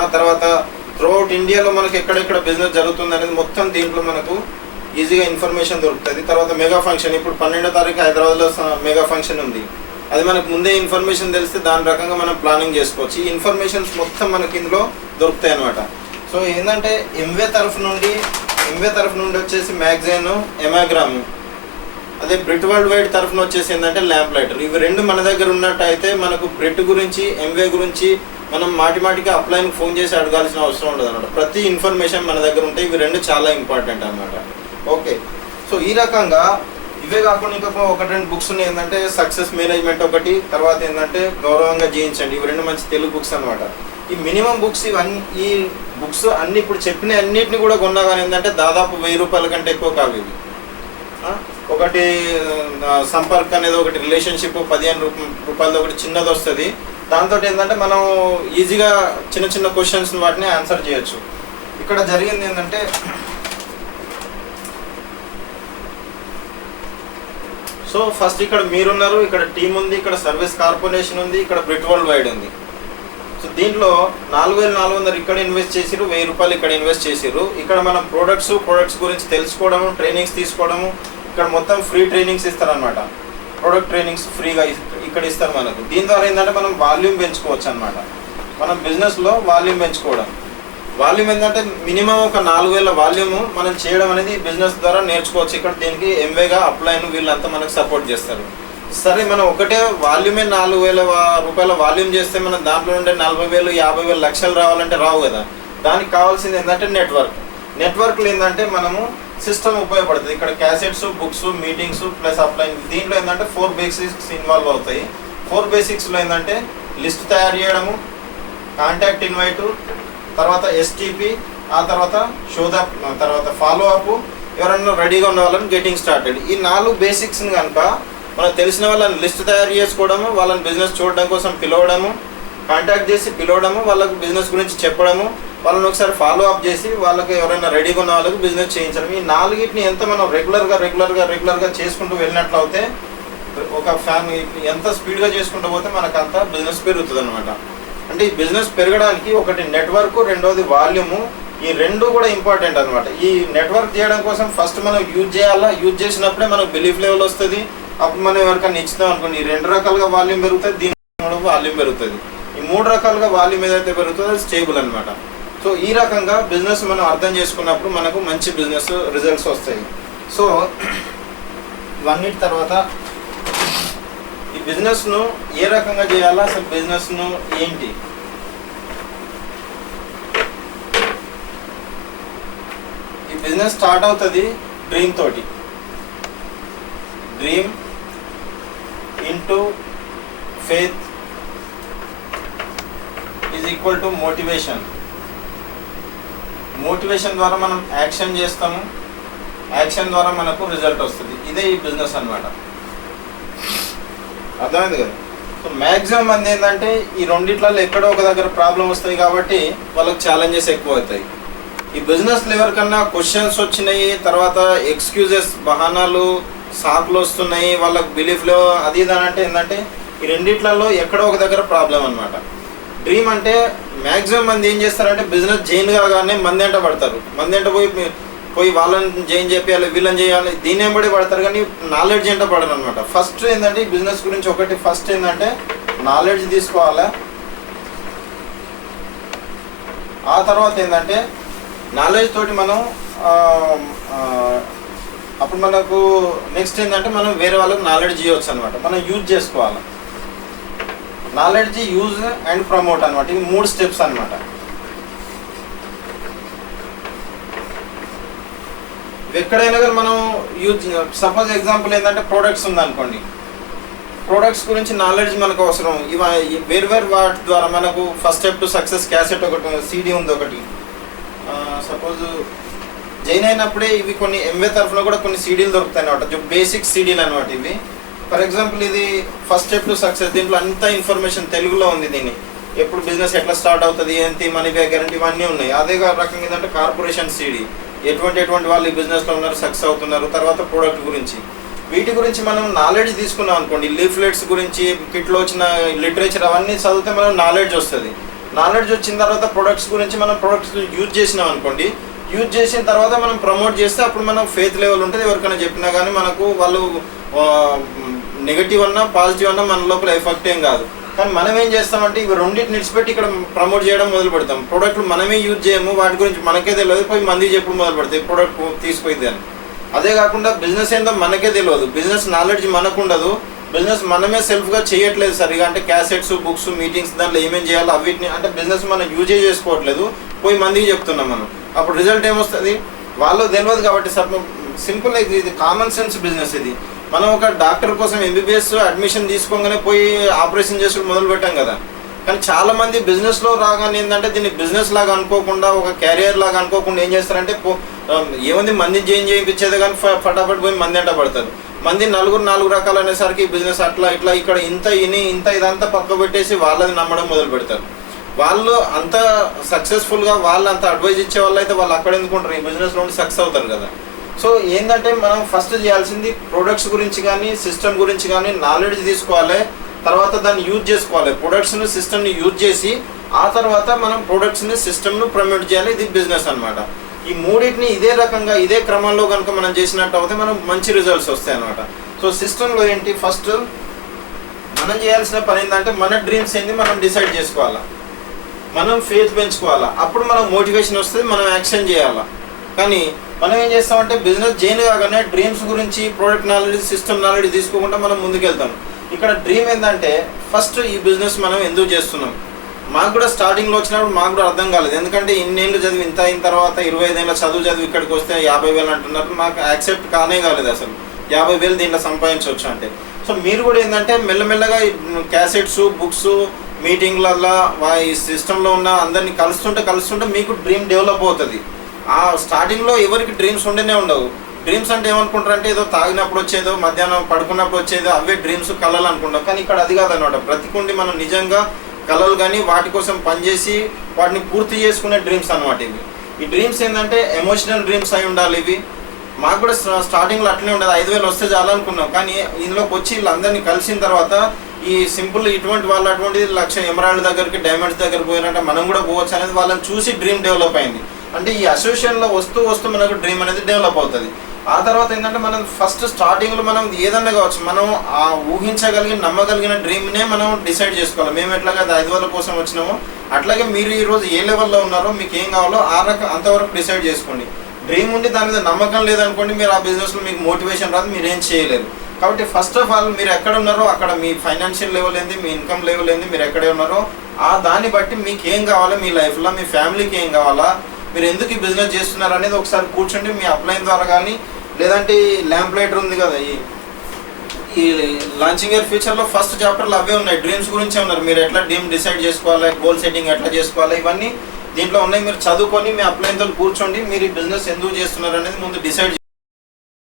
ఆ తర్వాత త్రూఅవుట్ ఇండియాలో మనకి ఎక్కడెక్కడ బిజినెస్ జరుగుతుంది అనేది మొత్తం దీంట్లో మనకు ఈజీగా ఇన్ఫర్మేషన్ దొరుకుతుంది. తర్వాత మెగా ఫంక్షన్, ఇప్పుడు 12వ తారీఖు హైదరాబాద్లో మెగా ఫంక్షన్ ఉంది. అది మనకు ముందే ఇన్ఫర్మేషన్ తెలిస్తే దాని రకంగా మనం ప్లానింగ్ చేసుకోవచ్చు. ఈ ఇన్ఫర్మేషన్స్ మొత్తం మనకి ఇందులో దొరుకుతాయి అనమాట. సో ఏంటంటే ఎంవే తరఫు నుండి వచ్చేసి మ్యాగజైన్ ఎమాగ్రామ్, అదే బ్రిట్ వరల్డ్ వైడ్ తరఫున వచ్చేసి ఏంటంటే ల్యాంప్లైటర్. ఇవి రెండు మన దగ్గర ఉన్నట్టయితే మనకు బ్రిట్ గురించి ఎంవే గురించి మనం మాటిమాటికి అప్లైన్ ఫోన్ చేసి అడగాల్సిన అవసరం ఉండదు అనమాట. ప్రతి ఇన్ఫర్మేషన్ మన దగ్గర ఉంటాయి. ఇవి రెండు చాలా ఇంపార్టెంట్ అనమాట. ఓకే, సో ఈ రకంగా ఇవే కాకుండా ఇంకా 1-2 బుక్స్ ఉన్నాయి. ఏంటంటే సక్సెస్ మేనేజ్మెంట్ ఒకటి, తర్వాత ఏంటంటే గౌరవంగా జీవించండి. ఇవి రెండు మంచి తెలుగు బుక్స్ అనమాట. ఈ మినిమం బుక్స్ ఇవన్నీ, ఈ బుక్స్ అన్ని ఇప్పుడు చెప్పిన అన్నిటిని కూడా కొన్నా కానీ ఏంటంటే దాదాపు 1000 రూపాయల కంటే ఎక్కువ కావు ఇవి. ఒకటి సంపర్క్ అనేది ఒకటి రిలేషన్షిప్ 15 రూపాయలది ఒకటి చిన్నది వస్తుంది. దాంతో ఏంటంటే మనం ఈజీగా చిన్న క్వశ్చన్స్ వాటిని ఆన్సర్ చేయొచ్చు. ఇక్కడ జరిగింది ఏంటంటే సో ఫస్ట్ ఇక్కడ మీరున్నారు, ఇక్కడ టీం ఉంది, ఇక్కడ సర్వీస్ కార్పొరేషన్ ఉంది, ఇక్కడ బ్రిట్ వరల్డ్ వైడ్ ఉంది. సో దీంట్లో 4400 ఇక్కడ ఇన్వెస్ట్ చేసిరు, 1000 రూపాయలు ఇక్కడ ఇన్వెస్ట్ చేసిరు. ఇక్కడ మనం ప్రొడక్ట్స్ గురించి తెలుసుకోవడము, ట్రైనింగ్స్ తీసుకోవడము, ఇక్కడ మొత్తం ఫ్రీ ట్రైనింగ్స్ ఇస్తారనమాట. ప్రొడక్ట్ ట్రైనింగ్స్ ఫ్రీగా ఇక్కడ ఇస్తారు మనకు. దీని ద్వారా ఏంటంటే మనం వాల్యూమ్ పెంచుకోవచ్చు అనమాట. మనం బిజినెస్లో వాల్యూమ్ పెంచుకోవడం, వాల్యూమ్ ఏంటంటే మినిమం ఒక 4000 వాల్యూమ్ మనం చేయడం అనేది బిజినెస్ ద్వారా నేర్చుకోవచ్చు. ఇక్కడ దీనికి ఎంవేగా అప్లైన్ వీళ్ళంతా మనకు సపోర్ట్ చేస్తారు. సరే, మనం ఒకటే వాల్యూమే 4000 రూపాయల వాల్యూమ్ చేస్తే మనం దాంట్లో ఉండే 40,000, 50,000, లక్షలు రావాలంటే రావు కదా. దానికి కావాల్సింది ఏంటంటే నెట్వర్క్లు ఏంటంటే మనము సిస్టమ్ ఉపయోగపడుతుంది. ఇక్కడ cassettes, books, meetings plus upline. దీంట్లో ఏంటంటే 4 బేసిక్స్ ఇన్వాల్వ్ అవుతాయి. 4 బేసిక్స్లో ఏంటంటే లిస్ట్ తయారు చేయడము, కాంటాక్ట్ ఇన్వైట్, తర్వాత ఎస్టీపీ, ఆ తర్వాత షోదప్, తర్వాత ఫాలో అప్, ఎవరన్నా రెడీగా ఉన్న వాళ్ళని గెటింగ్ స్టార్టెడ్. ఈ 4 బేసిక్స్ని కనుక మనకు తెలిసిన వాళ్ళని లిస్ట్ తయారు చేసుకోవడము, వాళ్ళని బిజినెస్ చూడడం కోసం పిలవడము, కాంటాక్ట్ చేసి పిలవడము, వాళ్ళకు బిజినెస్ గురించి చెప్పడము, వాళ్ళని ఒకసారి ఫాలో అప్ చేసి వాళ్ళకి ఎవరైనా రెడీగా ఉన్న వాళ్ళకి బిజినెస్ చేయించడం. ఈ 4ని ఎంత మనం రెగ్యులర్గా చేసుకుంటూ వెళ్ళినట్లు అయితే ఒక ఎంత స్పీడ్గా చేసుకుంటూ పోతే మనకు అంత బిజినెస్ పెరుగుతుంది అనమాట. అంటే ఈ బిజినెస్ పెరగడానికి ఒకటి నెట్వర్క్, రెండోది వాల్యూము, ఈ రెండు కూడా ఇంపార్టెంట్ అనమాట. ఈ నెట్వర్క్ చేయడం కోసం ఫస్ట్ మనం యూజ్ చేయాలా. యూజ్ చేసినప్పుడే మనకు బిలీఫ్ లెవెల్ వస్తుంది. అప్పుడు మనం ఎవరికైనా ఇచ్చుతాం అనుకోండి, ఈ 2 రకాలుగా వాల్యూమ్ పెరుగుతుంది, దీని వాల్యూమ్ పెరుగుతుంది. ఈ 3 రకాలుగా వాల్యూమ్ ఏదైతే పెరుగుతుందో అది స్టేబుల్ అనమాట. సో ఈ రకంగా బిజినెస్ మనం అర్థం చేసుకున్నప్పుడు మనకు మంచి బిజినెస్ రిజల్ట్స్ వస్తాయి. సో ఇవన్నిటి తర్వాత ఈ బిజినెస్ను ఏ రకంగా చేయాలా, అసలు బిజినెస్ను ఏంటి, ఈ బిజినెస్ స్టార్ట్ అవుతుంది డ్రీమ్ తోటి. Dream into faith is equal to motivation. Motivation ద్వారా మనం యాక్షన్ చేస్తాము, యాక్షన్ ద్వారా మనకు రిజల్ట్ వస్తుంది. ఇదే ఈ బిజినెస్ అనమాట. అర్థమైంది కదా. సో మ్యాక్సిమం మంది ఏంటంటే ఈ రెండిట్లలో ఎక్కడో ఒక దగ్గర ప్రాబ్లం వస్తాయి కాబట్టి వాళ్ళకి ఛాలెంజెస్ ఎక్కువ అవుతాయి. ఈ బిజినెస్ లెవెల్ కన్నా క్వశ్చన్స్ వచ్చినాయి, తర్వాత ఎక్స్క్యూజెస్, బహానాలు, సాకులు వస్తున్నాయి, వాళ్ళకి బిలీఫ్లో అది ఇదని అంటే ఏంటంటే ఈ రెండిట్లలో ఎక్కడో ఒక దగ్గర ప్రాబ్లం అనమాట. డ్రీమ్ అంటే మ్యాక్సిమం మంది ఏం చేస్తారంటే బిజినెస్ జైన్ కాగానే మంది ఎంట పడతారు. మంది ఎంట పోయి వాళ్ళని జైన్ చేయాలి, వీళ్ళని చేయాలి, దీని ఎంబడి పడతారు. కానీ నాలెడ్జ్ ఎంట పడరు అనమాట. ఫస్ట్ ఏంటంటే ఈ బిజినెస్ గురించి ఒకటి ఫస్ట్ ఏంటంటే నాలెడ్జ్ తీసుకోవాలి. ఆ తర్వాత ఏంటంటే నాలెడ్జ్ తోటి మనం అప్పుడు మనకు నెక్స్ట్ ఏంటంటే మనం వేరే వాళ్ళకి నాలెడ్జ్ ఇవ్వచ్చు అనమాట, మనం యూజ్ చేసుకోవాలి. నాలెడ్జ్, యూజ్ అండ్ ప్రమోట్ అనమాట, ఇవి 3 స్టెప్స్ అనమాట. ఎక్కడైనా కానీ మనం యూజ్, సపోజ్ ఎగ్జాంపుల్ ఏంటంటే ప్రోడక్ట్స్ ఉందనుకోండి, ప్రోడక్ట్స్ గురించి నాలెడ్జ్ మనకు అవసరం. వేరు వాటి ద్వారా మనకు first step to success cassette ఒకటి, CD ఉంది ఒకటి. సపోజ్ జైన్ అయినప్పుడే ఇవి కొన్ని ఎంవే తరఫున కూడా కొన్ని సీడీలు దొరుకుతాయి అనమాట, బేసిక్ సీడీలు అనమాట ఇవి. ఫర్ ఎగ్జాంపుల్ ఇది ఫస్ట్ స్టెప్ టు సక్సెస్, దీంట్లో అంతా ఇన్ఫర్మేషన్ తెలుగులో ఉంది. దీన్ని ఎప్పుడు బిజినెస్ ఎట్లా స్టార్ట్ అవుతుంది, ఏంటి, మనీ బ్యాక్ గ్యారంటీ, ఇవన్నీ ఉన్నాయి. అదే రకంగా ఏంటంటే కార్పొరేషన్ సీడీ, ఎటువంటి వాళ్ళు ఈ బిజినెస్లో ఉన్నారు, సక్సెస్ అవుతున్నారు. తర్వాత ప్రోడక్ట్ గురించి, వీటి గురించి మనం నాలెడ్జ్ తీసుకున్నాం అనుకోండి, లీఫ్లెట్స్ గురించి, కిట్లో వచ్చిన లిటరేచర్ అవన్నీ చదివితే మనం నాలెడ్జ్ వస్తుంది. నాలెడ్జ్ వచ్చిన తర్వాత ప్రొడక్ట్స్ గురించి మనం ప్రొడక్ట్స్ యూజ్ చేసినాం అనుకోండి, యూజ్ చేసిన తర్వాత మనం ప్రమోట్ చేస్తే అప్పుడు మనం ఫెయిత్ లెవెల్ ఉంటుంది. ఎవరికైనా చెప్పినా కానీ మనకు వాళ్ళు నెగిటివ్ అన్నా పాజిటివ్ అన్నా మన లోపల ఎఫెక్ట్ ఏం కాదు. కానీ మనం ఏం చేస్తామంటే ఇవి రెండింటిని నిడిచిపెట్టి ఇక్కడ ప్రమోట్ చేయడం మొదలు పెడతాం. ప్రోడక్ట్లు మనమే యూజ్ చేయము, వాటి గురించి మనకే తెలియదు, పోయి మందికి చెప్పుడు మొదలు పెడతాయి ప్రోడక్ట్ తీసిపోయింది అని. అదే కాకుండా బిజినెస్ ఏందో మనకే తెలియదు, బిజినెస్ నాలెడ్జ్ మనకు ఉండదు, బిజినెస్ మనమే సెల్ఫ్గా చేయట్లేదు సరిగా. అంటే క్యాసెట్స్, బుక్స్, మీటింగ్స్ దాంట్లో ఏమేమి చేయాలో అవిటిని అంటే బిజినెస్ మనం యూజే చేసుకోవట్లేదు, పోయి మందికి చెప్తున్నాం మనం. అప్పుడు రిజల్ట్ ఏమొస్తుంది, వాళ్ళు తెలియదు. కాబట్టి సింపుల్, ఇది కామన్ సెన్స్ బిజినెస్. ఇది మనం ఒక డాక్టర్ కోసం MBBS అడ్మిషన్ తీసుకోగానే పోయి ఆపరేషన్ చేసుకుని మొదలు పెట్టాం కదా. కానీ చాలా మంది బిజినెస్లో రాగానే ఏంటంటే దీన్ని బిజినెస్ లాగా అనుకోకుండా, ఒక క్యారియర్ లాగా అనుకోకుండా ఏం చేస్తారంటే ఏముంది మందిని చేయించేదే కానీ ఫటాఫట్ పోయి మంది అంట పడతారు. మంది నాలుగు రకాలు అనేసరికి బిజినెస్ అట్లా ఇట్లా ఇక్కడ ఇంత ఇదంతా పక్క పెట్టేసి వాళ్ళది నమ్మడం మొదలు పెడతారు. వాళ్ళు అంత సక్సెస్ఫుల్గా వాళ్ళు అంత అడ్వైజ్ ఇచ్చే వాళ్ళు అయితే వాళ్ళు అక్కడ ఎందుకుంటారు, ఈ బిజినెస్లో ఉండి సక్సెస్ అవుతారు కదా. సో ఏంటంటే మనం ఫస్ట్ చేయాల్సింది ప్రొడక్ట్స్ గురించి కానీ సిస్టమ్ గురించి కానీ నాలెడ్జ్ తీసుకోవాలి. తర్వాత దాన్ని యూజ్ చేసుకోవాలి, ప్రొడక్ట్స్ని సిస్టమ్ని యూజ్ చేసి ఆ తర్వాత మనం ప్రొడక్ట్స్ని సిస్టమ్ను ప్రమోట్ చేయాలి. ఇది బిజినెస్ అనమాట. ఈ మూడింటిని ఇదే రకంగా ఇదే క్రమంలో కనుక మనం చేసినట్టు అయితే మనం మంచి రిజల్ట్స్ వస్తాయి అనమాట. సో సిస్టంలో ఏంటి, ఫస్ట్ మనం చేయాల్సిన పని ఏంటంటే మన డ్రీమ్స్ ఏంటి మనం డిసైడ్ చేసుకోవాలా, మనం ఫేత్ పెంచుకోవాలా, అప్పుడు మనకు మోటివేషన్ వస్తుంది, మనం యాక్షన్ చేయాలా. కానీ మనం ఏం చేస్తామంటే బిజినెస్ జైన్ కాగానే డ్రీమ్స్ గురించి, ప్రోడక్ట్ నాలెడ్జ్, సిస్టమ్ నాలెడ్జ్ తీసుకోకుండా మనం ముందుకెళ్తాం. ఇక్కడ డ్రీమ్ ఏంటంటే ఫస్ట్ ఈ బిజినెస్ మనం ఎందుకు చేస్తున్నాం. మాకు కూడా స్టార్టింగ్లో వచ్చినప్పుడు మాకు కూడా అర్థం కాలేదు, ఎందుకంటే ఇన్నేళ్ళు చదివి ఇంత అయిన తర్వాత 25 ఏళ్ళ చదువు చదివి ఇక్కడికి వస్తే 50,000 అంటున్నారు. మాకు యాక్సెప్ట్ కాలేదు అసలు 50,000 దీంట్లో సంపాదించవచ్చు అంటే. సో మీరు కూడా ఏంటంటే మెల్లమెల్లగా క్యాసెట్స్, బుక్స్, మీటింగ్లల్లో ఈ సిస్టంలో ఉన్న అందరినీ కలుస్తుంటే మీకు డ్రీమ్ డెవలప్ అవుతుంది. ఆ స్టార్టింగ్లో ఎవరికి డ్రీమ్స్ ఉండనే ఉండవు. డ్రీమ్స్ అంటే ఏమనుకుంటారంటే ఏదో తాగినప్పుడు వచ్చేదో, మధ్యాహ్నం పడుకున్నప్పుడు వచ్చేదో అవే డ్రీమ్స్, కళలు అనుకుంటాం. కానీ ఇక్కడ అది కాదనమాట. ప్రతికుండి మనం నిజంగా కళలు కానీ వాటి కోసం పనిచేసి వాటిని పూర్తి చేసుకునే డ్రీమ్స్ అనమాట ఇవి. ఈ డ్రీమ్స్ ఏంటంటే ఎమోషనల్ డ్రీమ్స్ అయి ఉండాలి ఇవి. మాకు కూడా స్టార్టింగ్లో అట్లనే ఉండదు, 5,000 వస్తే చాలనుకున్నాం. కానీ ఇందులోకి వచ్చి వీళ్ళందరినీ కలిసిన తర్వాత ఈ సింపుల్ ఇటువంటి వాళ్ళు అటువంటిది 1,00,000 ఎమరాల్డ్ దగ్గరికి, డైమండ్స్ దగ్గర పోయినట్టే మనం కూడా పోవచ్చు అనేది వాళ్ళని చూసి డ్రీమ్ డెవలప్ అయింది. అంటే ఈ అసోసియేషన్లో వస్తూ మనకు డ్రీమ్ అనేది డెవలప్ అవుతుంది. ఆ తర్వాత ఏంటంటే మనం ఫస్ట్ స్టార్టింగ్లో మనం ఏదన్నా కావచ్చు, మనం ఆ ఊహించగలిగిన నమ్మగలిగిన డ్రీమ్నే మనం డిసైడ్ చేసుకోవాలి. మేము ఎట్లాగైతే 5,000 కోసం వచ్చినామో అట్లాగే మీరు ఈరోజు ఏ లెవెల్లో ఉన్నారో మీకు ఏం కావాలో అంతవరకు డిసైడ్ చేసుకోండి. డ్రీమ్ ఉండి దాని మీద నమ్మకం లేదనుకోండి, మీరు ఆ బిజినెస్లో మీకు మోటివేషన్ రాదు, మీరు ఏం చేయలేరు. కాబట్టి ఫస్ట్ ఆఫ్ ఆల్ మీరు ఎక్కడ ఉన్నారో అక్కడ మీ ఫైనాన్షియల్ లెవెల్ ఏంది, మీ ఇన్కమ్ లెవెల్ ఏంది, మీరు ఎక్కడే ఉన్నారో ఆ దాన్ని బట్టి మీకు ఏం కావాలో, మీ లైఫ్లో మీ ఫ్యామిలీకి ఏం కావాలా, మీరు ఎందుకు ఈ బిజినెస్ చేస్తున్నారు అనేది ఒకసారి కూర్చోండి. మీ అప్లైన్ ద్వారా కానీ లేదంటే ల్యాంప్ లైటర్ ఉంది కదా, ఈ లాంచింగ్ ఇయర్ ఫ్యూచర్లో ఫస్ట్ చాప్టర్లు అవే ఉన్నాయి, డ్రీమ్స్ గురించే ఉన్నారు. మీరు ఎట్లా డ్రీమ్ డిసైడ్ చేసుకోవాలి, గోల్ సెట్టింగ్ ఎట్లా చేసుకోవాలి, ఇవన్నీ దీంట్లో ఉన్నాయి. మీరు చదువుకొని మీ అప్లైన్తో కూర్చోండి, మీరు ఈ బిజినెస్ ఎందుకు చేస్తున్నారు అనేది ముందు డిసైడ్